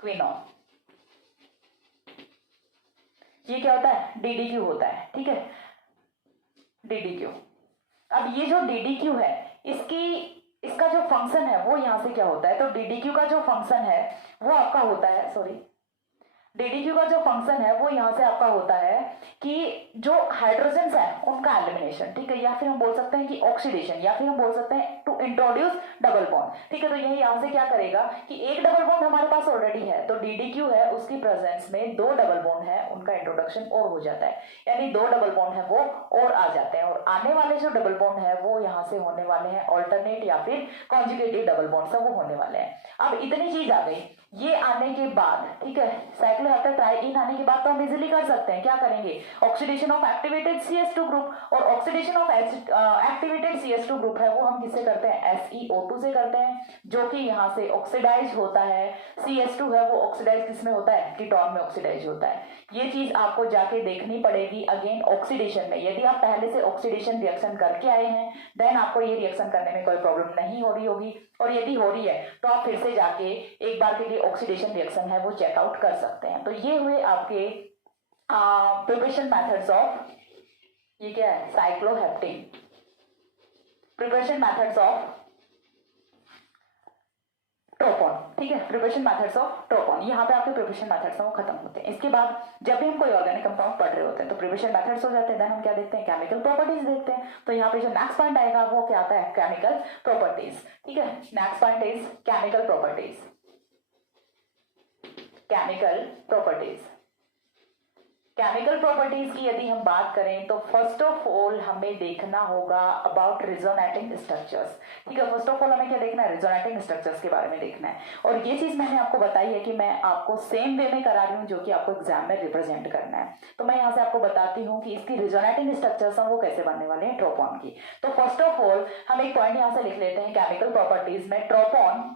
क्विनॉन। ये क्या होता है, DDQ होता है, ठीक है। DDQ। अब ये जो DDQ है इसका जो फंक्शन है वो यहां से क्या होता है, तो DDQ का जो फंक्शन है वो आपका होता है, DDQ का जो फंक्शन है वो यहां से आपका होता है कि जो हाइड्रोजन है उनका एलिमिनेशन, ठीक है, या फिर हम बोल सकते हैं कि ऑक्सीडेशन, या फिर हम बोल सकते हैं टू इंट्रोड्यूस डबल बॉन्ड, ठीक है। तो यही यहां से क्या करेगा कि एक डबल बॉन्ड हमारे पास ऑलरेडी है, तो DDQ है उसकी प्रेजेंस में दो डबल बॉन्ड है उनका इंट्रोडक्शन और हो जाता है, यानी दो डबल बॉन्ड है वो और आ जाते हैं। और आने वाले जो डबल बॉन्ड है वो यहाँ से होने वाले हैं ऑल्टरनेट या फिर कॉन्जुगेटिव डबल बॉन्ड सब वो होने वाले हैं। अब इतनी चीज आ गई, ये आने के बाद, ठीक है, साइक्लोहेप्टेन ट्राइइन आने के बाद तो हम इजीली कर सकते हैं, क्या करेंगे, oxidation of activated CH2 group, और oxidation of activated CH2 group है वो हम किससे करते हैं, SeO2 से करते हैं, जो कि यहाँ से ऑक्सीडाइज होता है। CH2 है वो ऑक्सीडाइज किसमें होता है, कीटोन में ऑक्सीडाइज होता है। ये चीज आपको जाके देखनी पड़ेगी अगेन ऑक्सीडेशन में। यदि आप पहले से ऑक्सीडेशन रिएक्शन करके आए हैं देन आपको ये रिएक्शन करने में कोई प्रॉब्लम नहीं हो रही होगी, और यदि हो रही है तो आप फिर से जाके एक बार के लिए ऑक्सीडेशन रिएक्शन है वो चेकआउट कर सकते हैं। तो ये हुए आपके प्रिपरेशन मेथड्स ऑफ, ये क्या है, साइक्लोहेप्टेन, प्रिपरेशन मेथड्स ऑफ ट्रोपॉन, ठीक है, प्रिपरेशन मेथड्स ऑफ ट्रोपॉन। यहाँ पे आपके प्रिपरेशन मेथड्स हैं वो खत्म होते हैं। इसके बाद जब भी हम कोई ऑर्गेनिक कंपाउंड पढ़ रहे होते हैं तो प्रिपरेशन मेथड्स हो जाते हैं, देन हम क्या देखते हैं, केमिकल प्रॉपर्टीज देखते हैं। तो यहाँ पे जो नेक्स्ट पॉइंट आएगा वो क्या आता है, केमिकल प्रॉपर्टीज, ठीक है। Next point is chemical properties, chemical properties. Chemical properties की यदि हम बात करें तो फर्स्ट ऑफ ऑल हमें देखना होगा अबाउट रिजोनेटिंग स्ट्रक्चर्स, ठीक है। फर्स्ट ऑफ ऑल हमें क्या देखना है, रिजोनेटिंग स्ट्रक्चर्स के बारे में देखना है। और ये चीज मैंने आपको बताई है कि मैं आपको सेम वे में करा रही हूँ जो कि आपको एग्जाम में रिप्रेजेंट करना है। तो मैं यहाँ से आपको बताती हूँ कि इसकी रिजोनेटिंग स्ट्रक्चर्स हैं वो कैसे बनने वाले हैं ट्रोपॉन की। तो फर्स्ट ऑफ ऑल हम एक पॉइंट यहाँ से लिख लेते हैं केमिकल प्रॉपर्टीज में, tropone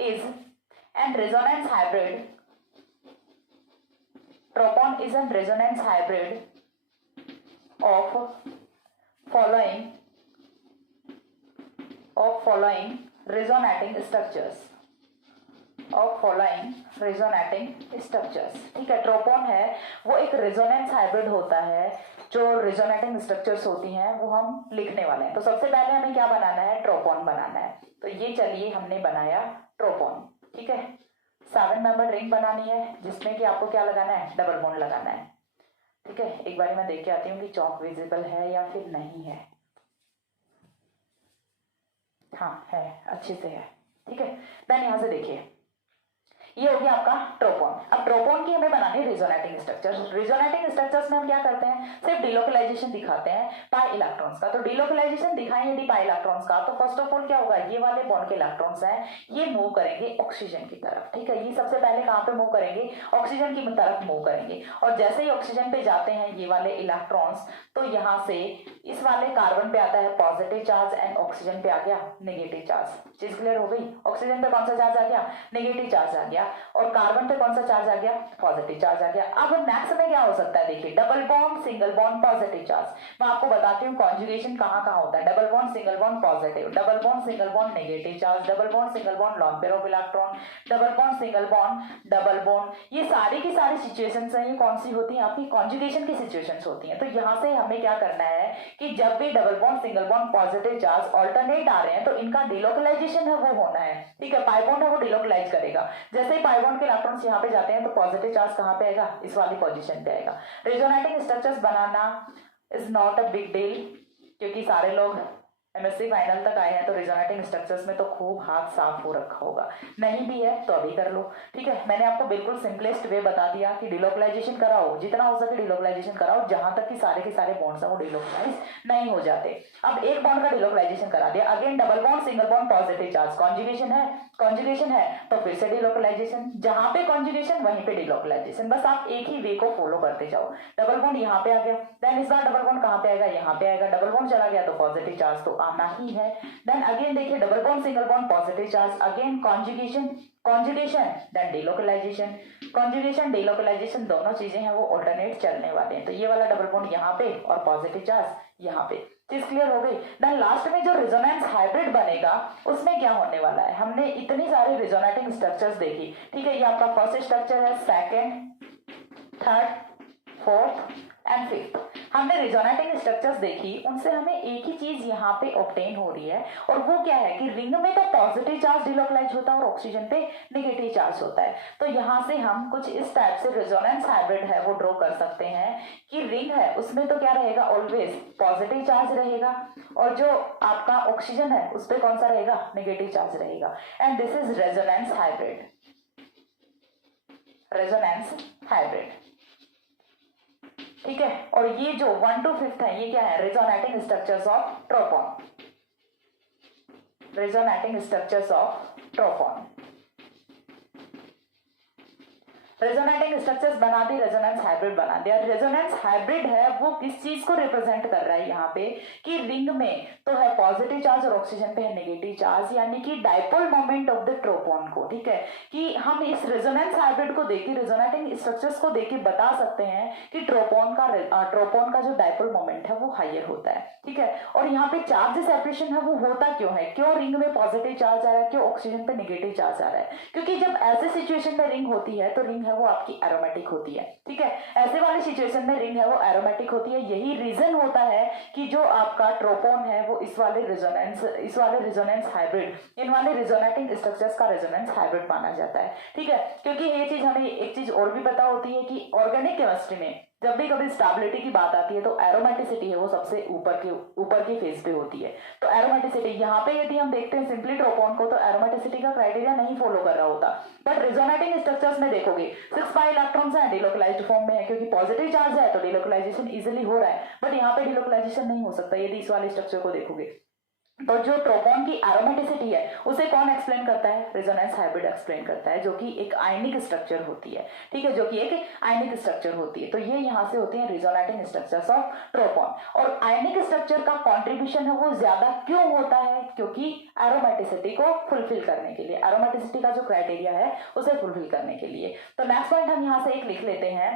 is an resonance hybrid, Tropon is a resonance hybrid of following resonating structures, of following resonating structures. ठीक है, ट्रोपोन है वो एक रेजोनेंस हाइब्रिड होता है। जो रेजोनेटिंग स्ट्रक्चर्स होती हैं वो हम लिखने वाले हैं। तो सबसे पहले हमें क्या बनाना है, ट्रोपोन बनाना है। तो ये चलिए हमने बनाया ट्रोपोन। ठीक है, 7 मेंबर रिंग बनानी है जिसमें कि आपको क्या लगाना है, डबल बॉन्ड लगाना है। ठीक है, एक बार मैं देख के आती हूँ कि चौक विजिबल है या फिर नहीं है। हाँ है, अच्छे से है। ठीक है, देन यहाँ से देखिए ये हो गया आपका ट्रोपोन। अब ट्रोपोन की हमें बनानी है रिजोनेटिंग स्ट्रक्चर्स। रिजोनेटिंग स्ट्रक्चर्स में हम क्या करते हैं, सिर्फ डिलोकलाइजेशन दिखाते हैं पाई इलेक्ट्रॉन्स का। तो डिलोकलाइजेशन दिखाएं यदि पाई इलेक्ट्रॉन्स का, तो फर्स्ट ऑफ ऑल क्या होगा, ये वाले बॉन्ड के इलेक्ट्रॉन्स हैं ये मूव करेंगे ऑक्सीजन की तरफ। ठीक है, ये सबसे पहले कहाँ पे मूव करेंगे, ऑक्सीजन की तरफ मूव करेंगे। और जैसे ही ऑक्सीजन पे जाते हैं ये वाले इलेक्ट्रॉन्स, तो यहाँ से इस वाले कार्बन पे आता है पॉजिटिव चार्ज एंड ऑक्सीजन पे आ गया नेगेटिव चार्ज। चीज क्लियर हो गई, ऑक्सीजन पे कौन सा चार्ज आ गया, नेगेटिव चार्ज आ गया, और कार्बन पे कौन सा चार्ज आ गया, पॉजिटिव चार्ज आ गया। अब नेक्स्ट में क्या हो सकता है, देखिए double bond single bond positive charge. मैं आपको बताती हूँ कॉन्जुगेशन कहाँ कहाँ होता है। Double bond single bond positive, double bond single bond negative charge, double bond single bond lone pair of electron, double bond single bond double bond. ये सारी की सारी सिचुएशंस हैं, ये कौन सी होती है, आपकी कॉन्जुगेशन की सिचुएशंस होती हैं। तो यहाँ से हमें क्या करना है कि जब भी double bond single bond positive charge alternate आ रहे हैं तो इनका डिलोकलाइजेशन है वो होना है। ठीक है, पाई बॉन्ड है वो डिलोकलाइज करेगा। जैसे ही पाई बॉन्ड के इलेक्ट्रॉन्स यहाँ पे जाते हैं तो पॉजिटिव चार्ज कहाँ पे आएगा, इस वाली पोजीशन पे आएगा। Resonating structures banana is not a big deal, क्योंकि सारे लोग एमएससी फाइनल तक आए हैं तो रेजोनेटिंग स्ट्रक्चर्स में तो खूब हाथ साफ हो रखा होगा। नहीं भी है तो अभी कर लो। ठीक है, मैंने आपको बिल्कुल सिंपलेस्ट वे बता दिया कि डिलोकलाइजेशन कराओ, जितना हो सके डिलोकलाइजेशन कराओ, जहां तक कि सारे के सारे बॉन्ड्स हैं वो डिलोकलाइज नहीं हो जाते। अब एक बॉन्ड का डिलोकलाइजेशन करा दिया, again double bond single bond positive charge, conjugation है तो फिर से डिलोकलाइजेशन, जहां पे कॉन्जुगेशन वहीं पे डिलोकलाइजेशन। बस आप एक ही वे को फॉलो करते जाओ। डबल बॉन्ड यहाँ पे आ गया, देन इस बार डबल बॉन्ड कहाँ पे आएगा, यहाँ पे आएगा। डबल बॉन्ड चला गया तो पॉजिटिव चार्ज तो आना ही है। देन अगेन देखिए double bond single bond positive charge, again conjugation then delocalization. Conjugation delocalization दोनों चीजें हैं वो ऑल्टरनेट चलने वाले हैं। तो ये वाला डबल बॉन्ड यहाँ पे और पॉजिटिव चार्ज यहाँ पे। चीज क्लियर हो गई। देन लास्ट में जो रेजोनेंस हाइब्रिड बनेगा उसमें क्या होने वाला है, हमने इतनी सारी रेजोनेटिंग स्ट्रक्चर्स देखी। ठीक है, ये आपका फर्स्ट स्ट्रक्चर है, second, third, fourth and fifth. हमने रेजोनेटिंग स्ट्रक्चर्स देखी, उनसे हमें एक ही चीज यहाँ पे ऑब्टेन हो रही है, और वो क्या है कि रिंग में तो पॉजिटिव चार्ज डिलोकलाइज होता है और ऑक्सीजन पे नेगेटिव चार्ज होता है। तो यहाँ से हम कुछ इस टाइप से रेजोनेंस हाइब्रिड है वो ड्रॉ कर सकते हैं कि रिंग है उसमें तो क्या रहेगा, ऑलवेज पॉजिटिव चार्ज रहेगा, और जो आपका ऑक्सीजन है उस पर कौन सा रहेगा, नेगेटिव चार्ज रहेगा। And this is resonance hybrid, resonance hybrid. ठीक है, और ये जो 1 to 5 है ये क्या है, resonating structures of tropone, resonating structures of tropone. Resonating structures बना दी, रेजोनेंस हाइब्रिड बना दिया। रेजोनेंस हाइब्रिड है वो किस चीज को रिप्रेजेंट कर रहा है यहाँ पे कि रिंग में तो है पॉजिटिव चार्ज और ऑक्सीजन पे है नेगेटिव चार्ज, यानी कि डाइपोल मोमेंट ऑफ द ट्रोपोन को। ठीक है, कि हम इस रेजोनेंस हाइब्रिड को देख के, रेजोनेटिंग स्ट्रक्चर्स को देख के बता सकते हैं कि ट्रोपोन का जो डाइपोल मोमेंट है वो हायर होता है। ठीक है, और यहाँ पे चार्ज सेपरेशन है वो होता क्यों है, क्यों रिंग में पॉजिटिव चार्ज आ रहा है, क्यों ऑक्सीजन पे नेगेटिव चार्ज आ रहा है, क्योंकि जब ऐसे सिचुएशन में रिंग होती है तो रिंग है वो आपकी एरोमेटिक होती है। ठीक है, ऐसे वाले सिचुएशन में रिंग है वो एरोमेटिक होती है। यही रीजन होता है कि जो आपका ट्रोपोन है वो इस वाले रेजोनेंस हाइब्रिड, इन वाले रेजोनेटिंग स्ट्रक्चर्स का रेजोनेंस हाइब्रिड माना जाता है। ठीक है, क्योंकि ये चीज हमें एक चीज और भी पता होती है कि ऑर्गेनिक केमिस्ट्री में जब भी कभी स्टेबिलिटी की बात आती है तो एरोमेटिसिटी है वो सबसे ऊपर की फेज पे होती है। तो एरोमेटिसिटी यहाँ पे यदि हम देखते हैं सिंपली ट्रोपोन को, तो एरोमेटिसिटी का क्राइटेरिया नहीं फॉलो कर रहा होता, बट रेजोनेटिंग स्ट्रक्चर्स में देखोगे 6 पाई इलेक्ट्रॉन्स हैं, डिलोकलाइज्ड फॉर्म में है, क्योंकि पॉजिटिव चार्ज है तो डिलोकलाइजेशन इजिली हो रहा है, बट यहाँ पे डिलोकलाइजेशन नहीं हो सकता यदि इस वाले स्ट्रक्चर को देखोगे। तो जो ट्रोपोन की एरोमेटिसिटी है उसे कौन एक्सप्लेन करता है, रेजोनेंस हाइब्रिड एक्सप्लेन करता है, जो कि एक आयनिक स्ट्रक्चर होती है। ठीक है, जो कि एक आयनिक स्ट्रक्चर होती है। तो ये यहाँ से होती है रेजोनेटिंग स्ट्रक्चर्स ऑफ ट्रोपोन। और आयनिक स्ट्रक्चर का कॉन्ट्रीब्यूशन है वो ज्यादा क्यों होता है, क्योंकि एरोमेटिसिटी को फुलफिल करने के लिए, एरोमेटिसिटी का जो क्राइटेरिया है उसे फुलफिल करने के लिए। तो नेक्स्ट पॉइंट हम यहाँ से एक लिख लेते हैं,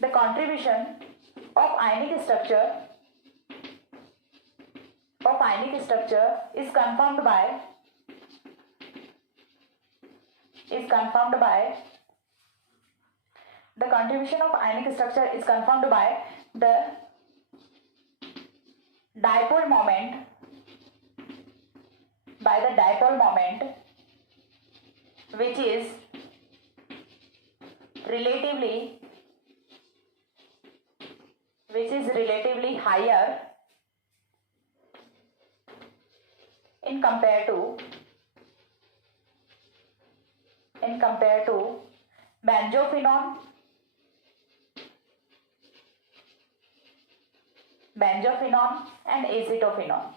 the contribution of ionic structure is confirmed by the contribution of ionic structure is confirmed by the dipole moment which is relatively higher in compare to benzophenone and acetophenone,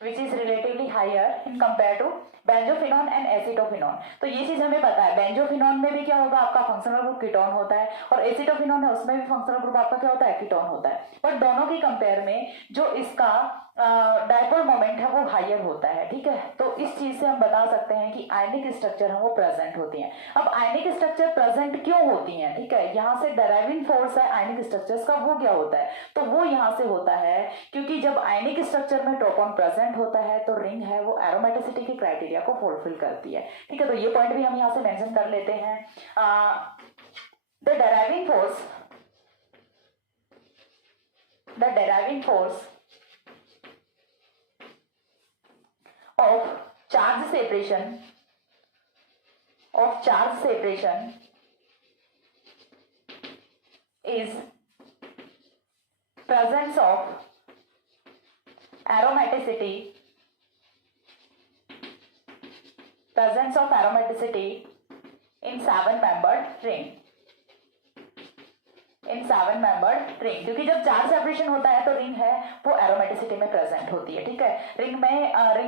which is relatively higher in compare to benzophenone and acetophenone. तो ये चीज हमें पता है, benzophenone में भी क्या होगा, आपका फंक्शनल ग्रुप कीटोन होता है, और एसिटोफिनॉन है उसमें भी फंक्शनल ग्रुप आपका क्या होता है, कीटोन होता है। पर दोनों की कंपेयर में जो इसका डाइपोल मोमेंट है वो हायर होता है, ठीक है। तो इस चीज से हम बता सकते हैं कि आयनिक स्ट्रक्चर है वो प्रेजेंट होती हैं। अब आयनिक स्ट्रक्चर प्रेजेंट क्यों होती हैं, ठीक है, यहाँ से डेराइविंग फोर्स है आयनिक स्ट्रक्चर्स का, वो क्या होता है, तो वो यहाँ से होता है क्योंकि जब आयनिक स्ट्रक्चर में ट्रोपोन प्रेजेंट होता है तो रिंग है वो एरोमेटिसिटी के क्राइटेरिया को फुलफिल करती है, ठीक है। तो ये पॉइंट भी हम यहाँ से मेंशन कर लेते हैं। The deriving force of charge separation is presence of aromaticity in seven membered ring, क्योंकि जब चार्ज सेपरेशन होता है तो रिंग है वो एरोमेटिसिटी में प्रेजेंट होती है, ठीक है। रिंग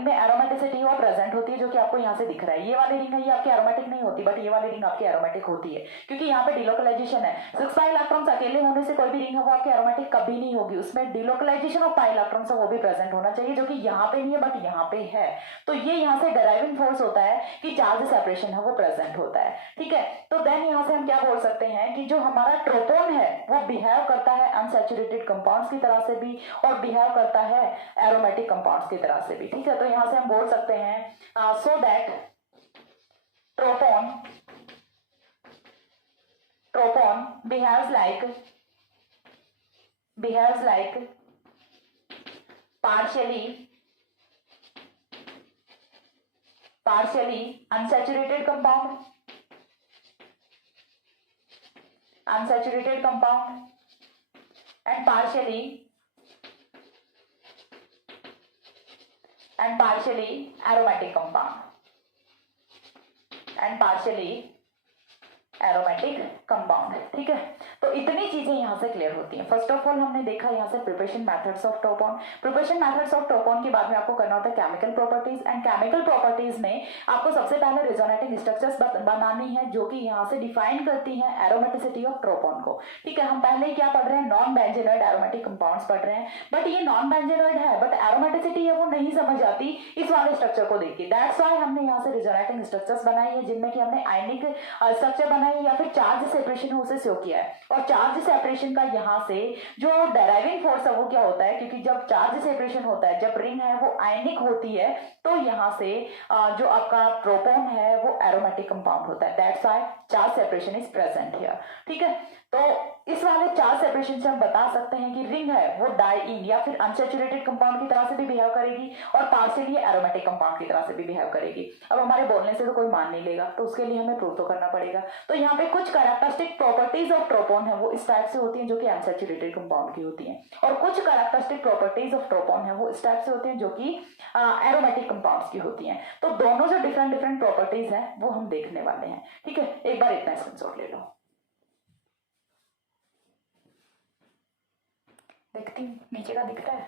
में एरोमेटिसिटी वो प्रेजेंट होती है जो कि आपको यहाँ से दिख रहा है। ये वाली रिंग है ये आपकी एरोमेटिक नहीं होती, बट ये वाली रिंग आपकी एरोमेटिक होती है क्योंकि यहाँ पे डिलोकलाइजेशन है। 6 पाई इलेक्ट्रॉन्स अकेले होने से कोई भी रिंग है वो आपकी एरोमेटिक कभी नहीं होगी, उसमें डिलोकलाइजेशन ऑफ पाई इलेक्ट्रॉन्स वो भी प्रेजेंट होना चाहिए जो कि यहाँ पे नहीं है बट यहाँ पे है। तो ये यहाँ से डेराइविंग फोर्स होता है कि चार्ज सेपरेशन है वो प्रेजेंट होता है, ठीक है। तो देन यहाँ से हम क्या बोल सकते हैं कि जो हमारा ट्रोपोन है वो बिहेव करता है अनसैचुरेटेड कंपाउंड्स की तरह से भी और बिहेव करता है एरोमेटिक कंपाउंड्स की तरह से भी, ठीक है। तो यहां से हम बोल सकते हैं so that tropone behaves like partially unsaturated compound and partially aromatic compound ठीक है। तो इतनी चीजें यहाँ से क्लियर होती हैं। फर्स्ट ऑफ ऑल हमने देखा यहाँ से प्रिपरेशन मेथड्स ऑफ ट्रोपोन के बाद में आपको करना होता है chemical properties, and chemical properties में आपको सबसे पहले रेजोनेटिंग स्ट्रक्चर्स बनानी है जो कि यहाँ से डिफाइन करती हैं एरोमेटिसिटी ऑफ ट्रोपोन को, ठीक है। हम पहले ही क्या पढ़ रहे हैं, नॉन बेंजेनॉइड एरोमेटिक कंपाउंड्स पढ़ रहे हैं, बट ये नॉन बेंजेनॉइड है बट एरोमेटिसिटी है वो नहीं समझ आती इस वाले स्ट्रक्चर को देखिए। दैट्स व्हाई हमने यहाँ से रेजोनेटिंग स्ट्रक्चर्स बनाई है जिनमें कि हमने आयनिक स्ट्रक्चर बनाई या फिर चार्ज सेपरेशन है उसे शो किया है। और चार्ज सेपरेशन का यहाँ से जो डेराइविंग फोर्स है वो क्या होता है, क्योंकि जब चार्ज सेपरेशन होता है, जब रिंग है वो आयनिक होती है, तो यहाँ से जो आपका ट्रोपोन है वो एरोमेटिक कंपाउंड होता है। That's why charge separation is present here, ठीक है। तो इस वाले चार्ज सेपरेशन से हम बता सकते हैं कि रिंग है वो डाइईन या फिर अनसैचुरेटेड कंपाउंड की तरह से भी बिहेव करेगी और पार्शियली एरोमेटिक कंपाउंड की तरह से भी बिहेव करेगी। अब हमारे बोलने से तो कोई मान नहीं लेगा, तो उसके लिए हमें प्रूव तो करना पड़ेगा। तो यहाँ पे कुछ कैरेक्टरिस्टिक प्रॉपर्टीज ऑफ ट्रोपोन है वो इस टाइप से होती हैं जो कि अनसैचुरेटेड कंपाउंड की होती हैं, और कुछ कैरेक्टरिस्टिक प्रॉपर्टीज ऑफ ट्रोपोन है वो इस टाइप से होती हैं जो कि एरोमेटिक कंपाउंड्स की होती हैं। तो दोनों जो डिफरेंट प्रॉपर्टीज है वो हम देखने वाले हैं, ठीक है। एक बार इतना स्क्रीनशॉट ले लो। देखती नीचे का दिखता है,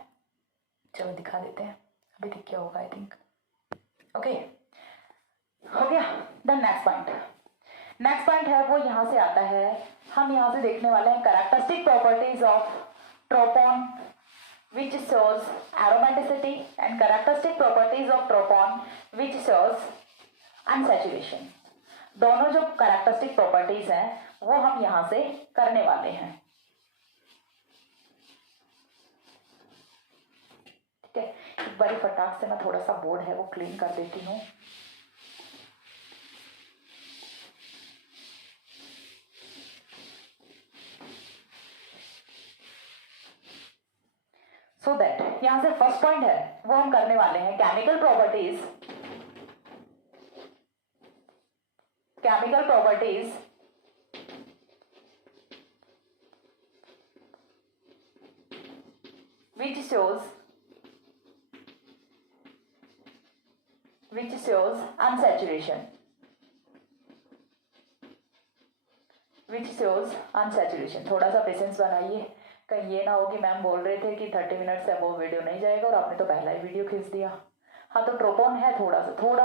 चलो दिखा देते हैं, अभी दिख गया होगा आई थिंक। ओके हो गया। देन नेक्स्ट पॉइंट है वो यहाँ से आता है, हम यहाँ से देखने वाले हैं characteristic properties of tropone which shows aromaticity and characteristic properties of tropon which shows unsaturation। दोनों जो कैरेक्टरिस्टिक प्रॉपर्टीज हैं वो हम यहां से करने वाले हैं। ठीक है, एक बार फटाक से मैं थोड़ा सा बोर्ड है वो क्लीन कर देती हूँ। सो दैट यहां से फर्स्ट पॉइंट है वो हम करने वाले हैं chemical properties which shows unsaturation, थोड़ा सा पेशेंस बनाइए, कहीं ये ना हो कि मैम बोल रहे थे कि 30 मिनट से वो वीडियो नहीं जाएगा और आपने तो पहला ही वीडियो खींच दिया। हाँ, तो ट्रोपोन है थोड़ा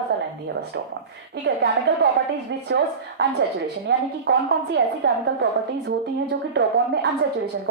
सा लेंथी है बस ट्रोपोन। ठीक है, chemical properties which shows unsaturation, यानी कि कौन कौन सी ऐसी केमिकल प्रॉपर्टीज होती हैं जो कि ट्रोपोन में अनसैचुरेशन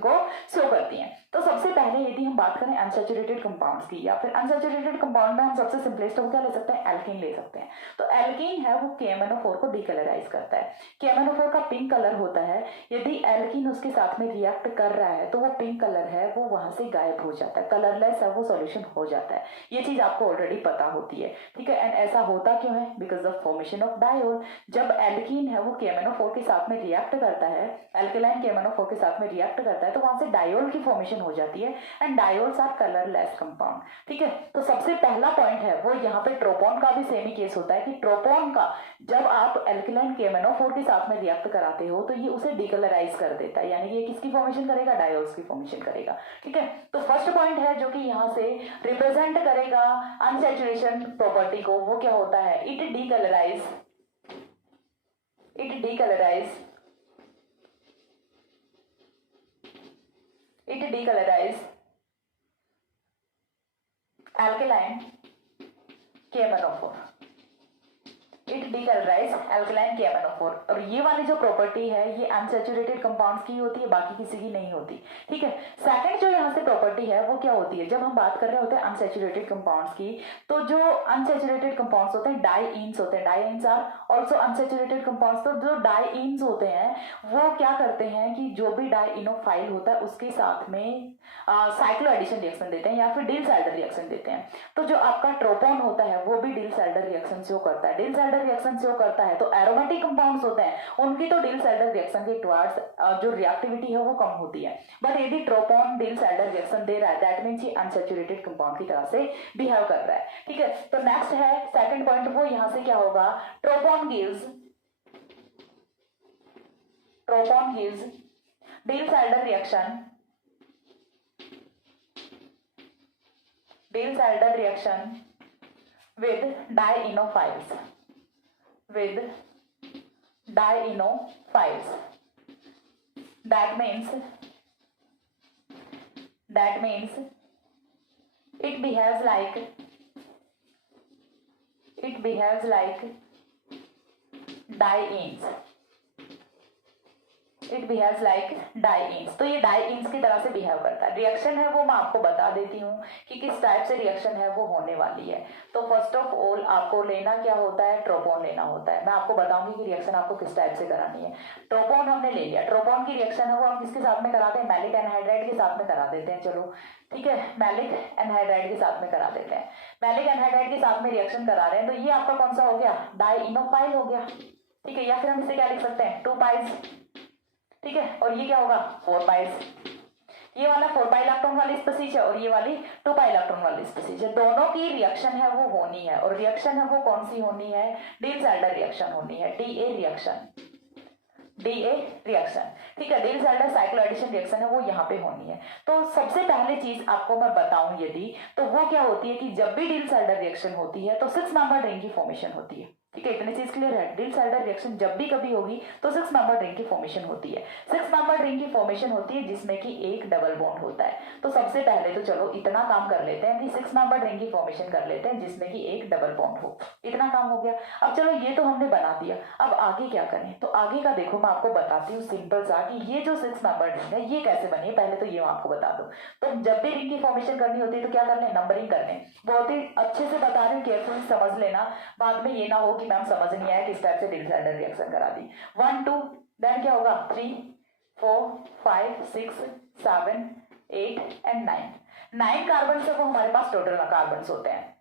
को शो करती हैं। तो सबसे पहले यदि हम बात करें अनसैचुरेटेड कंपाउंड्स की, या फिर अनसैचुरेटेड कंपाउंड में हम सबसे सिंपलेस्ट को क्या ले सकते हैं, एल्कीन ले सकते हैं। तो एल्कीन है वो KMnO4 को डीकलराइज करता है। KMnO4 का पिंक कलर होता है, यदि एल्कीन उसके साथ में रिएक्ट कर रहा है तो वो पिंक कलर है वो वहां से गायब हो जाता है, कलरलेस है वो सॉल्यूशन हो जाता है। ये चीज आपको ऑलरेडी पता होती है। ठीक है, एंड ऐसा होता क्यों है, because of formation of diol. जब एल्कीन है वो KMnO4 के साथ में रिएक्ट करता है, एल्केलाइन KMnO4 के साथ में रिएक्ट करता है, तो वहां से डायोल की फॉर्मेशन हो जाती है, and diols are colourless compound. ठीक है, तो सबसे पहला पॉइंट है वो यहाँ पे ट्रोपोन का भी सेम ही केस होता है कि ट्रोपोन का जब आप एल्केलाइन KMnO4 के साथ में रिएक्ट कराते हो तो ये उसे डीकलराइज कर देता है, यानी कि ये किसकी फॉर्मेशन करेगा, डायोल्स की फॉर्मेशन करेगा। ठीक है, तो फर्स्ट पॉइंट है जो कि यहाँ से रिप्रेजेंट करेगा अनसैचुरेशन प्रॉपर्टी को, वो क्या होता है, इट डीकलराइज alkaline KMnO4, और ये वाली जो प्रॉपर्टी है ये अनसैचुरेटेड कंपाउंड्स की होती है, बाकी किसी की नहीं होती। ठीक है, सेकंड जो यहाँ से प्रॉपर्टी है वो क्या होती है, जब हम बात कर रहे होते हैं अनसैचुरेटेड कंपाउंड्स की, तो जो अनसैचुरेटेड कंपाउंड्स होते हैं डाईईन्स होते हैं, डाईईन्स आर ऑल्सो अनसैचुरेटेड कंपाउंड्स। तो जो डाईईन्स होते हैं वो क्या करते हैं कि जो भी डाईइनोफाइल होता है उसके साथ में साइक्लो एडिशन रिएक्शन देते हैं या फिर डिल-सैल्डर रिएक्शन देते हैं। तो जो आपका ट्रोपोन होता है वो भी डिल-सैल्डर रिएक्शन शो करता है। डिल-सैल्डर रिएक्शन शो करता है तो एरोमेटिक कंपाउंड्स होते हैं उनकी तो डिल-सैल्डर रिएक्शन के टुवर्ड्स जो रिएक्टिविटी है वो कम होती है। बट यदि ट्रोपोन डिल-सैल्डर रिएक्शन दे रहा है दैट मींस ये अनसैचुरेटेड कंपाउंड की तरह से बिहेव कर रहा है। ठीक है, तो नेक्स्ट है सेकंड पॉइंट, वो यहां से क्या होगा, tropone gives Diels Alder reaction with diinophiles, that means it behaves like diines, तो ये डाईईन्स की तरह से बिहेव करता है। रिएक्शन है वो मैं आपको बता देती हूँ कि किस टाइप से रिएक्शन है वो होने वाली है। तो फर्स्ट ऑफ ऑल आपको लेना क्या होता है, ट्रोपोन लेना होता है। मैं आपको बताऊंगी कि रिएक्शन आपको किस टाइप से करानी है। ट्रोपोन हमने ले लिया, ट्रोपोन की रिएक्शन है वो हम किसके साथ में कराते हैं, मैलिक एनहाइड्राइड के साथ में करा देते हैं। चलो ठीक है, मैलिक एनहाइड्राइड के साथ में करा देते हैं। मैलिक एनहाइड्राइड के साथ में रिएक्शन करा रहे हैं तो ये आपका कौन सा हो गया, डाईइनोफाइल हो गया। ठीक है, या फिर हम इसे क्या लिख सकते हैं, 2 पाइज। ठीक है, और ये क्या होगा, 4 पाइज। ये वाला 4 पाई इलेक्ट्रॉन वाली स्पीशीज है और ये वाली 2 पाई इलेक्ट्रॉन वाली स्पीशीज है। दोनों की रिएक्शन है वो होनी है, और रिएक्शन है वो कौन सी होनी है, डिल-सैल्डर रिएक्शन होनी है, डीए रिएक्शन। ठीक है, डिल-सैल्डर साइक्लो एडिशन रिएक्शन है वो यहाँ पे होनी है। तो सबसे पहले चीज आपको मैं बताऊं यदि, तो वो क्या होती है कि जब भी डिल-सैल्डर रिएक्शन होती है तो 6 मेंबर रिंग की फॉर्मेशन होती है। ठीक है, इतनी चीज क्लियर है। डिल-सैल्डर रिएक्शन जब भी कभी होगी तो 6 मेंबर रिंग की फॉर्मेशन होती है। 6 मेंबर रिंग की फॉर्मेशन होती है जिसमें कि एक डबल बॉन्ड होता है। तो सबसे पहले तो चलो इतना काम कर लेते हैं कि 6 मेंबर रिंग की फॉर्मेशन कर लेते हैं जिसमें कि एक डबल बॉन्ड हो। इतना काम हो गया। अब चलो ये तो हमने बना दिया, अब आगे क्या करें, तो आगे का देखो मैं आपको बताती हूँ सिंपल सा कि ये जो 6 मेंबर रिंग है ये कैसे बनी है। पहले तो ये मैं आपको बता दूं, तो जब भी रिंग की फॉर्मेशन करनी होती है तो क्या कर लें, नंबरिंग कर लें। बहुत ही अच्छे से बता रही हूँ, केयरफुली समझ लेना, बाद में ये ना हो कि मैम समझ नहीं आया किस टाइप से डिल्साइडर रिएक्शन करा दी। 1 2 देन क्या होगा 3 4 5 6 7 8 एंड 9। 9 कार्बन से वो हमारे पास टोटल कार्बन होते हैं।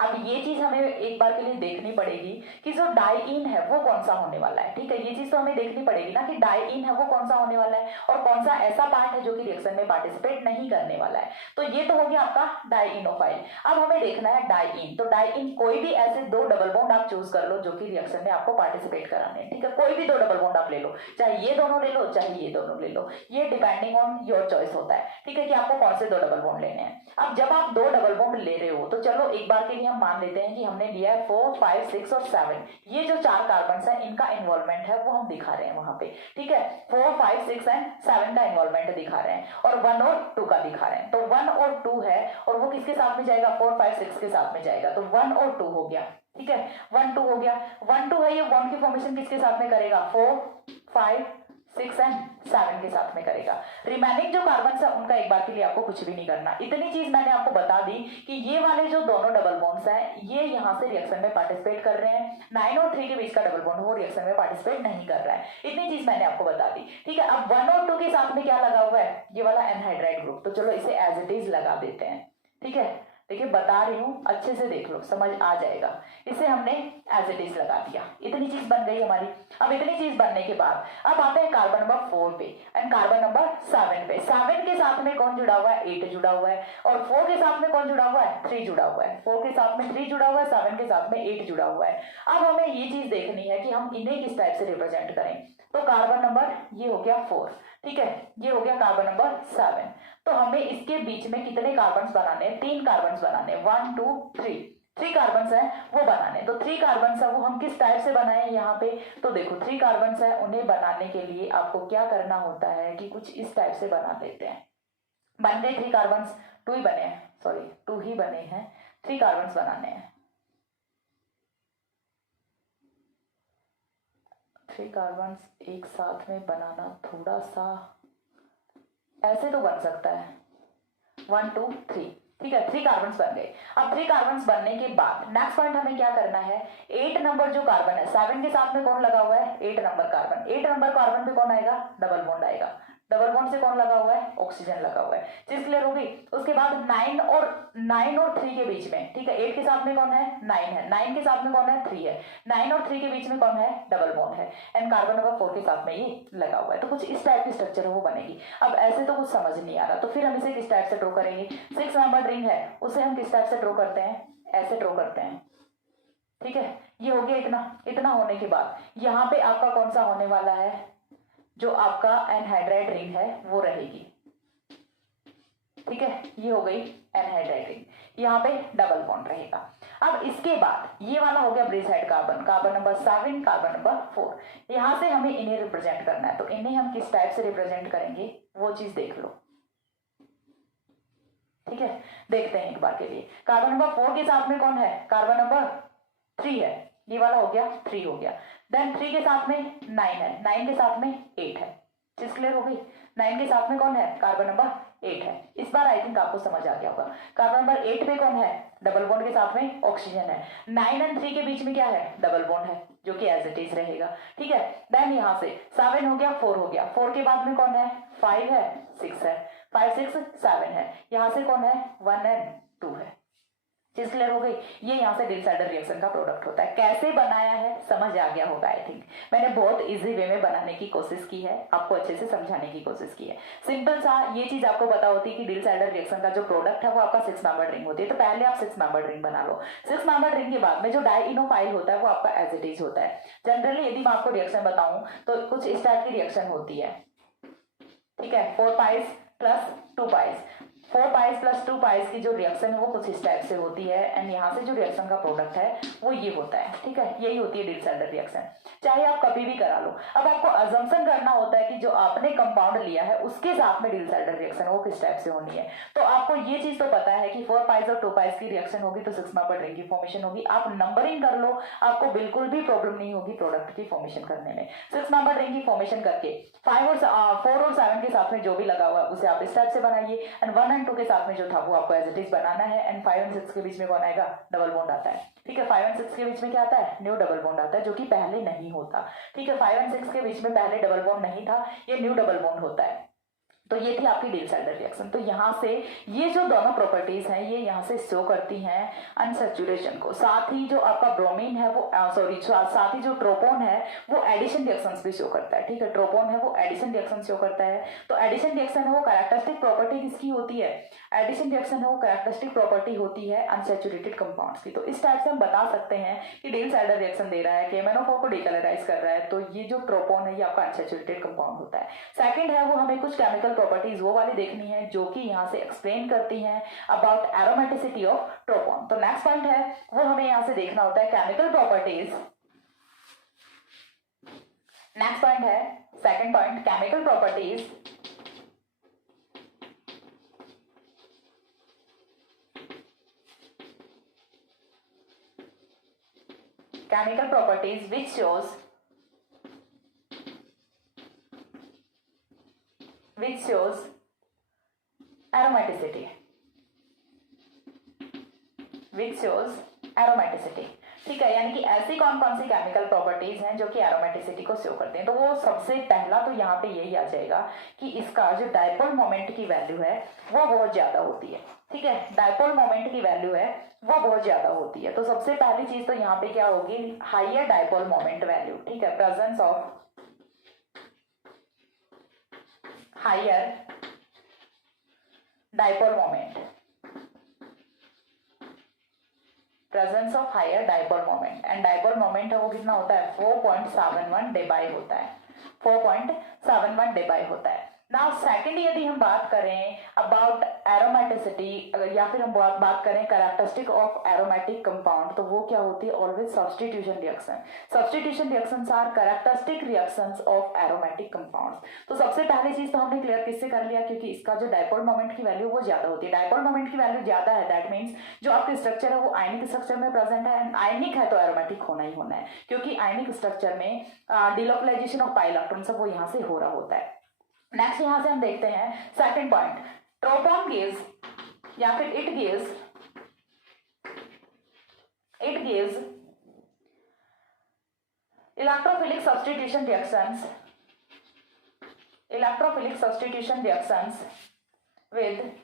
अब ये चीज हमें एक बार के लिए देखनी पड़ेगी कि जो डाइईन है वो कौन सा होने वाला है। ठीक है, ये चीज तो हमें देखनी पड़ेगी ना कि डाइईन है वो कौन सा होने वाला है और कौन सा ऐसा पार्ट है जो कि रिएक्शन में पार्टिसिपेट नहीं करने वाला है। तो ये तो हो गया आपका डाइईनोफाइल। अब हमें देखना है डाइईन। तो डाइईन कोई भी ऐसे 2 डबल बॉन्ड आप चूज कर लो जो कि रिएक्शन में आपको पार्टिसिपेट कराने हैं। ठीक है, कोई भी 2 डबल बॉन्ड आप ले लो, चाहे ये दोनों ले लो चाहे ये दोनों ले लो, ये डिपेंडिंग ऑन योर चॉइस होता है। ठीक है, कि आपको कौन से 2 डबल बॉन्ड लेने हैं। अब जब आप 2 डबल बॉन्ड ले रहे हो तो चलो एक बार के लिए हम मान लेते हैं कि हमने लिया है 4 5 6 और 7। ये जो 4 कार्बन है इनका इन्वॉल्वमेंट है वो हम दिखा रहे हैं वहां पे। ठीक है, 4 5 6 एंड 7 का इन्वॉल्वमेंट दिखा रहे हैं और 1 और 2 का दिखा रहे हैं। तो 1 और 2 है और वो किसके साथ में जाएगा 4 5 6 के साथ में जाएगा। तो 1 और 2 हो गया। ठीक है, 1 2 हो गया। 1 2 है, ये बॉन्ड की फॉर्मेशन किसके साथ में करेगा 4 5 6 एंड 7 के साथ में करेगा। रिमेनिंग जो कार्बन है उनका एक बार के लिए आपको कुछ भी नहीं करना। इतनी चीज मैंने आपको बता दी कि ये वाले जो दोनों डबल बॉन्ड्स हैं ये यहाँ से रिएक्शन में पार्टिसिपेट कर रहे हैं। 9 और 3 के बीच का डबल बॉन्ड वो रिएक्शन में पार्टिसिपेट नहीं कर रहा है। इतनी चीज मैंने आपको बता दी। ठीक है, अब 1 और 2 के साथ में क्या लगा हुआ है, ये वाला एनहाइड्राइड ग्रुप। तो चलो इसे एज इट इज लगा देते हैं। ठीक है, देखिए बता रही हूं, अच्छे से देख लो, समझ आ जाएगा। इसे हमने एज इट इज लगा दिया, इतनी चीज बन गई हमारी। अब इतनी चीज बनने के बाद अब आते हैं कार्बन नंबर 4 पे एंड कार्बन नंबर 7 पे। 7 के साथ में कौन जुड़ा हुआ है 8 जुड़ा हुआ है और 4 के साथ में कौन जुड़ा हुआ है 3 जुड़ा हुआ है। 4 के साथ में 3 जुड़ा हुआ है, 7 के साथ में 8 जुड़ा हुआ है। अब हमें ये चीज देखनी है कि हम इन्हें किस टाइप से रिप्रेजेंट करें। तो कार्बन नंबर ये हो गया 4। ठीक है, ये हो गया कार्बन नंबर 7। तो हमें इसके बीच में कितने कार्बन्स बनाने हैं 3 कार्बन्स बनाने हैं। 1 2 3 कार्बन्स है वो बनाने। तो 3 कार्बन्स है वो हम किस टाइप से बनाए यहाँ पे। तो देखो 3 कार्बन्स है, उन्हें बनाने के लिए आपको क्या करना होता है कि कुछ इस टाइप से बना देते हैं। बन गए 3 कार्बन्स, 2 ही बने हैं, सॉरी 2 ही बने हैं। 3 कार्बन्स बनाने हैं। 3 कार्बन्स एक साथ में बनाना थोड़ा सा ऐसे तो बन सकता है 1 2 3। ठीक है, 3 कार्बन्स बन गए। अब 3 कार्बन्स बनने के बाद नेक्स्ट पॉइंट हमें क्या करना है, 8 नंबर जो कार्बन है 7 के साथ में कौन लगा हुआ है 8 नंबर कार्बन। 8 नंबर कार्बन पे कौन आएगा डबल बॉन्ड आएगा। डबल बॉन्ड से कौन लगा हुआ है ऑक्सीजन लगा हुआ है। चीज क्लियर होगी। उसके बाद 9 और 3 के बीच में, ठीक है 8 के साथ में कौन है 9 है, 9 के साथ में कौन है 3 है, 9 और 3 के बीच में कौन है डबल बॉन्ड है एंड कार्बन नंबर 4 के साथ में ये लगा हुआ है। तो कुछ इस टाइप की स्ट्रक्चर है वो बनेगी। अब ऐसे तो कुछ समझ नहीं आ रहा, तो फिर हम इसे किस टाइप से ड्रॉ करेंगे। 6 नंबर रिंग है उसे हम किस टाइप से ड्रॉ करते हैं, ऐसे ड्रॉ करते हैं। ठीक है, ये हो गया इतना होने के बाद यहाँ पे आपका कौन सा होने वाला है, जो आपका एनहाइड्राइड रिंग है वो रहेगी। ठीक है, ये हो गई एनहाइड्राइड रिंग, यहाँ पे डबल बॉन्ड रहेगा। अब इसके बाद ये वाला हो गया bridgehead carbon, carbon number 7 carbon number 4। यहां से हमें इन्हें रिप्रेजेंट करना है। तो इन्हें हम किस टाइप से रिप्रेजेंट करेंगे वो चीज देख लो। ठीक है, देखते हैं एक बार के लिए। कार्बन नंबर 4 के साथ में कौन है कार्बन नंबर 3 है, ये वाला हो गया 3 हो गया। देन 3 के साथ में 9 है, 9 के साथ में 8 है। चीज क्लियर हो गई। 9 के साथ में कौन है कार्बन नंबर 8 है। इस बार आई थिंक आपको समझ आ गया होगा। कार्बन नंबर 8 पे कौन है डबल बॉन्ड के साथ में ऑक्सीजन है। 9 एंड 3 के बीच में क्या है डबल बॉन्ड है जो कि एज इट इज रहेगा। ठीक है, देन यहां से 7 हो गया 4 हो गया। 4 के बाद में कौन है 5 है 6 है, 5 6 7 है। यहां से कौन है 1 एंड 2 है। चीज क्लियर हो गई। ये यहाँ से डिल्साइडर रिएक्शन का प्रोडक्ट होता है। कैसे बनाया है समझ आ गया होगा आई थिंक। मैंने बहुत इजी वे में बनाने की कोशिश की है, आपको अच्छे से समझाने की कोशिश की है। सिंपल सा ये चीज आपको पता होती है कि डिल्साइडर रिएक्शन का जो प्रोडक्ट है वो आपका 6 मेंबर रिंग होती है। तो पहले आप 6 मेंबर रिंग बना लो। 6 मेंबर रिंग के बाद में जो डाइईनोफाइल होता है वो आपका एज इट इज होता है। जनरली यदि मैं आपको रिएक्शन बताऊं तो कुछ इस टाइप की रिएक्शन होती है। ठीक है, 4 price plus 2 price, 4 price plus 2 price की जो रिएक्शन है वो कुछ इस टाइप से होती है एंड यहाँ से जो रिएक्शन का प्रोडक्ट है वो ये होता है। ठीक है, यही होती है डिल्साइडर रिएक्शन, चाहे आप कभी भी करा लो। अब आपको अजम्पशन करना होता है कि जो आपने कंपाउंड लिया है उसके साथ में डिल्साइडर रिएक्शन वो किस टाइप से होनी है। तो आपको ये चीज तो पता है कि 4 पाइस और 2 पाइस की रिएक्शन होगी तो 6 मेंबर रिंग की फॉर्मेशन होगी। आप नंबरिंग कर लो, आपको बिल्कुल भी प्रॉब्लम नहीं होगी प्रोडक्ट की फॉर्मेशन करने में। 6 मेंबर रिंग की फॉर्मेशन करके 4 और 7 के साथ में जो भी लगा हुआ है उसे आप इस टाइप से बनाइए एंड 1 एंड 2 के साथ में जो था वो आपको एज इट इज बनाना है, एंड 5 एंड 6 के बीच में कौन आएगा, डबल बॉन्ड आता है। ठीक है, 5 एंड 6 के बीच में क्या आता है, न्यू डबल बॉन्ड आता है, जो कि पहले नहीं होता। ठीक है, 5 एंड 6 के बीच में पहले डबल बॉन्ड नहीं था, ये न्यू डबल बॉन्ड होता है। तो ये थी आपकी डिल्साइडर रिएक्शन। तो यहाँ से ये जो दोनों प्रॉपर्टीज हैं ये यहाँ से शो करती हैं अनसैचुरेशन को। साथ ही जो आपका ब्रोमीन है वो साथ ही जो ट्रोपोन है वो एडिशन रिएक्शंस भी शो करता है। ठीक है, ट्रोपोन है वो एडिशन रिएक्शन शो करता है। तो एडिशन रिएक्शन है वो कैरेक्टरिस्टिक प्रॉपर्टी किसकी होती है, एडिशन रिएक्शन है वो कैरेक्टरिस्टिक प्रॉपर्टी होती है अनसैचुरेटेड कंपाउंड्स की। तो इस टाइप से हम बता सकते हैं कि डिल्साइडर रिएक्शन दे रहा है, KMnO4 को डिकलराइज कर रहा है, तो ये जो ट्रोपोन है ये आपका अनसैचुरेटेड कंपाउंड होता है। सेकंड है वो हमें कुछ केमिकल प्रॉपर्टीज वो वाली देखनी है जो कि यहाँ से एक्सप्लेन करती हैं अबाउट एरोमेटिसिटी ऑफ ट्रोपोन। तो नेक्स्ट पॉइंट है वो हमें यहाँ से देखना होता है केमिकल प्रॉपर्टीज। नेक्स्ट पॉइंट है second point, chemical properties which shows aromaticity, ठीक है, यानी कि ऐसी कौन कौन सी केमिकल प्रॉपर्टीज हैं जो कि एरोमेटिसिटी को शो करते हैं। तो वो सबसे पहला तो यहाँ पे यही आ जाएगा कि इसका जो डायपोल मोमेंट की वैल्यू है वो बहुत ज्यादा होती है। ठीक है, डायपोल मोमेंट की वैल्यू है वो बहुत ज्यादा होती है। तो सबसे पहली चीज तो यहाँ पे क्या होगी, हाइयर डायपोल मोमेंट वैल्यू। ठीक है, presence of higher dipole moment, presence of higher dipole moment, and dipole moment है वो कितना होता है, 4.71 डेबाई होता है, 4.71 डेबाई होता है। नाउ सेकंड यदि हम बात करें अबाउट एरोमेटिसिटी, या फिर हम बात करें कैरेक्टरिस्टिक ऑफ एरोमेटिक कंपाउंड, तो वो क्या होती है, always substitution reaction. Substitution reactions are characteristic reactions of aromatic compounds. तो सबसे पहली चीज तो हमने क्लियर किससे कर लिया, क्योंकि इसका जो डायपोल मोमेंट की वैल्यू वो ज्यादा होती है। डायपोल मोमेंट की वैल्यू ज्यादा है, दैट मीन्स जो आपके स्ट्रक्चर है वो आयनिक स्ट्रक्चर में प्रेजेंट है, एंड आयनिक है तो एरोमेटिक होना ही होना है, क्योंकि आयनिक स्ट्रक्चर में डिलोकलाइजेशन ऑफ पाई इलेक्ट्रॉन सब वो यहाँ से हो रहा होता है। नेक्स्ट यहां से हम देखते हैं सेकंड पॉइंट, ट्रोपोन गिव्स या फिर it gives electrophilic substitution reactions with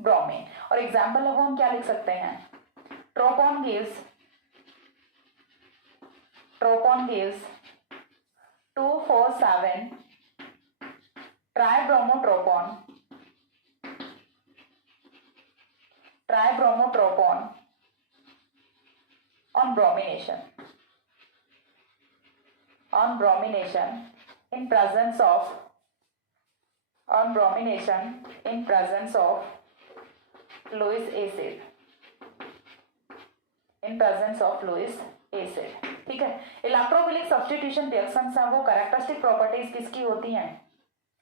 bromine और एग्जांपल है वो हम क्या लिख सकते हैं, ट्रोपोन gives 2,4,7 ट्राइब्रोमोट्रोपोन on bromination in presence of Lewis acid। ठीक है, इलेक्ट्रोफिलिक सब्स्टिट्यूशन रिएक्शंस हैं वो कैरेक्टरिस्टिक प्रॉपर्टीज किसकी होती हैं,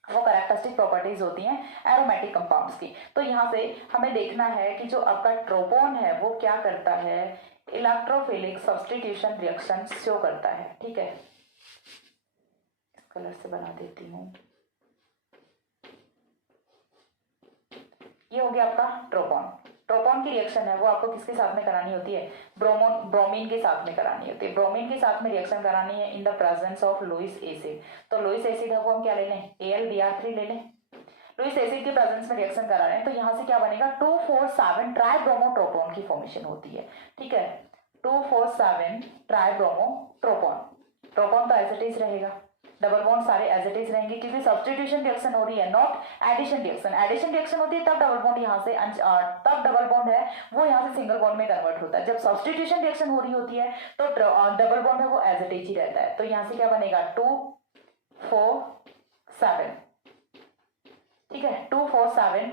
वो कैरेक्टरिस्टिक प्रॉपर्टीज होती हैं एरोमेटिक कंपाउंड्स की। तो यहाँ से हमें देखना है कि जो आपका ट्रोपोन है वो क्या करता है, इलेक्ट्रोफिलिक सब्स्टिट्यूशन रिएक्शन शो करता है। ठीक है, इस कलर से बना देती हूँ, ये हो गया आपका ट्रोपोन की रिएक्शन है वो आपको किसके साथ में करानी होती है, ब्रोमीन के साथ में करानी होती है। ब्रोमीन के साथ में रिएक्शन करानी है in the presence of Lewis acid. तो लुईस एसिड है वो हम क्या ले लें, AlBr3 ले लें। लुईस एसिड के प्रेजेंस में रिएक्शन करा रहे हैं तो यहाँ से क्या बनेगा, 2,4,7 ट्राइब्रोमोट्रोपोन की फॉर्मेशन होती है। ठीक है, 2,4,7 ट्रोपोन तो एज इट इज रहेगा, डबल बॉन्ड सारे एज इट इज रहेंगे, क्योंकि सब्स्टिट्यूशन रिएक्शन हो रही है, not addition reaction. Addition reaction होती है तब डबल बॉन्ड यहाँ से तब डबल बॉन्ड है वो यहाँ से सिंगल बॉन्ड में कन्वर्ट होता है। जब सब्स्टिट्यूशन रिएक्शन हो रही होती है तो डबल बॉन्ड है वो एज इट इज ही रहता है। तो यहाँ से क्या बनेगा, 2,4,7। ठीक है, 2,4,7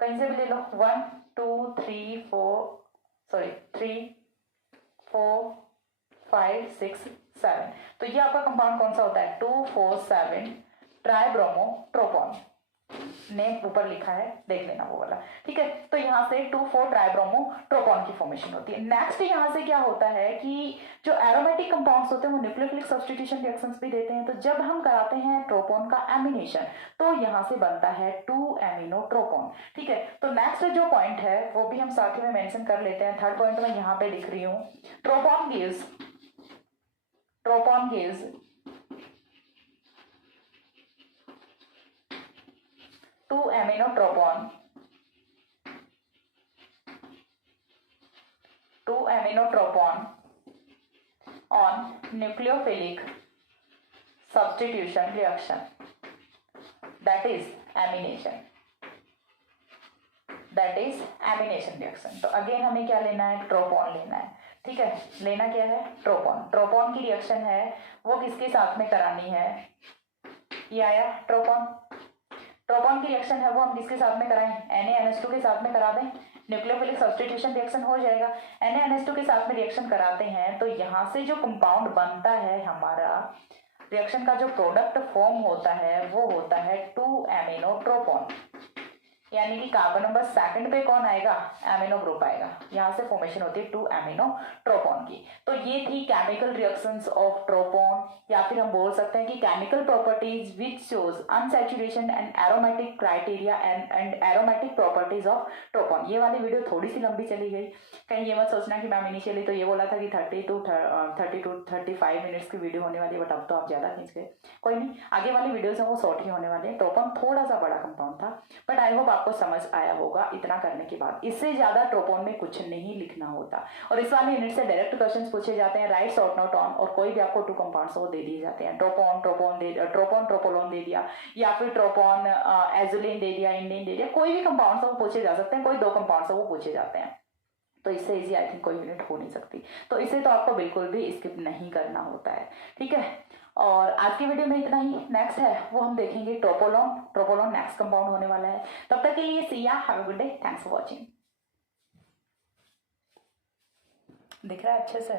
कहीं से भी ले लो, 1 2 3 4 5 6 7। तो ये आपका कंपाउंड कौन सा होता है, 2,4,7 ट्राइब्रोमोट्रोपोन। नेम ऊपर लिखा है, देख लेना वो वाला, ठीक है। तो यहाँ से 2,4 ट्राइब्रोमो ट्रोपॉन की फॉर्मेशन होती है। नेक्स्ट यहाँ से क्या होता है कि जो एरोमेटिक कंपाउंड्स होते हैं वो न्यूक्लियोफिलिक सब्स्टिट्यूशन रिएक्शंस भी देते हैं। तो जब हम कराते हैं ट्रोपोन का एमिनेशन तो यहाँ से बनता है 2 एमिनो ट्रोपोन, ठीक है। तो नेक्स्ट जो पॉइंट है वो भी हम साथ ही में मेंशन कर लेते हैं। थर्ड पॉइंट में यहाँ पे लिख रही हूँ, ट्रोपोन gives 2 amino tropon 2 amino tropon on nucleophilic substitution reaction, that is amination reaction। तो अगेन हमें क्या लेना है, ट्रोपोन लेना है, ठीक है। लेना क्या है, ट्रोपोन की रिएक्शन है वो किसके साथ में करानी है, ये आया ट्रोपोन की रिएक्शन है वो हम किसके साथ में कराएं, Na-NH2 के साथ में करा दें, न्यूक्लियोफिलिक सब्स्टिट्यूशन रिएक्शन हो जाएगा। Na-NH2 के साथ में रिएक्शन कराते हैं तो यहाँ से जो कंपाउंड बनता है हमारा, रिएक्शन का जो प्रोडक्ट फॉर्म होता है वो होता है 2 एमिनो ट्रोपोन, यानी कि कार्बन नंबर सेकंड पे कौन आएगा, एमिनो ग्रुप आएगा। यहाँ से फॉर्मेशन होती है 2 एमिनो ट्रोपोन की। तो ये थी केमिकल रिएक्शंस ऑफ ट्रोपोन, या फिर हम बोल सकते हैं कि chemical properties which shows unsaturation and aromatic criteria and aromatic properties of tropone. ये वाली वीडियो थोड़ी सी लंबी चली गई, कहीं ये मत सोचना कि मैम इनिशियली तो ये बोला था कि 30 to 35 मिनट्स की वीडियो होने वाली है, बट अब तो आप ज्यादा खींच गए। कोई नहीं, आगे वाली वीडियोस हैं वो शॉर्ट ही होने वाले हैं। ट्रोपोन थोड़ा सा बड़ा कंपाउंड था, बट आई होप आपको समझ आया होगा। इतना करने के बाद इससे ज्यादा ट्रोपोन में कुछ नहीं लिखना होता, और इस वाले यूनिट से डायरेक्ट क्वेश्चंस पूछे जाते हैं, राइट शॉर्ट नोट ऑन, और कोई भी आपको 2 कंपाउंड्स वो दे दिए जाते हैं, ट्रोपोन ट्रोपोलोन दे दिया, या फिर ट्रोपोन एजुलिन दे दिया, इंडिन दे दिया, कोई भी कंपाउंड्स वो पूछे जा सकते हैं, कोई 2 कंपाउंड्स वो पूछे जाते हैं। तो इससे इजी आई थिंक कोई यूनिट हो नहीं सकती, तो इसे तो आपको बिल्कुल भी स्किप नहीं करना होता है, ठीक है। और आज की वीडियो में इतना ही। नेक्स्ट है वो हम देखेंगे ट्रोपोलोन नेक्स्ट कंपाउंड होने वाला है। तब तक के लिए सी या, have a good day, thanks for watching. दिख रहा है अच्छे से।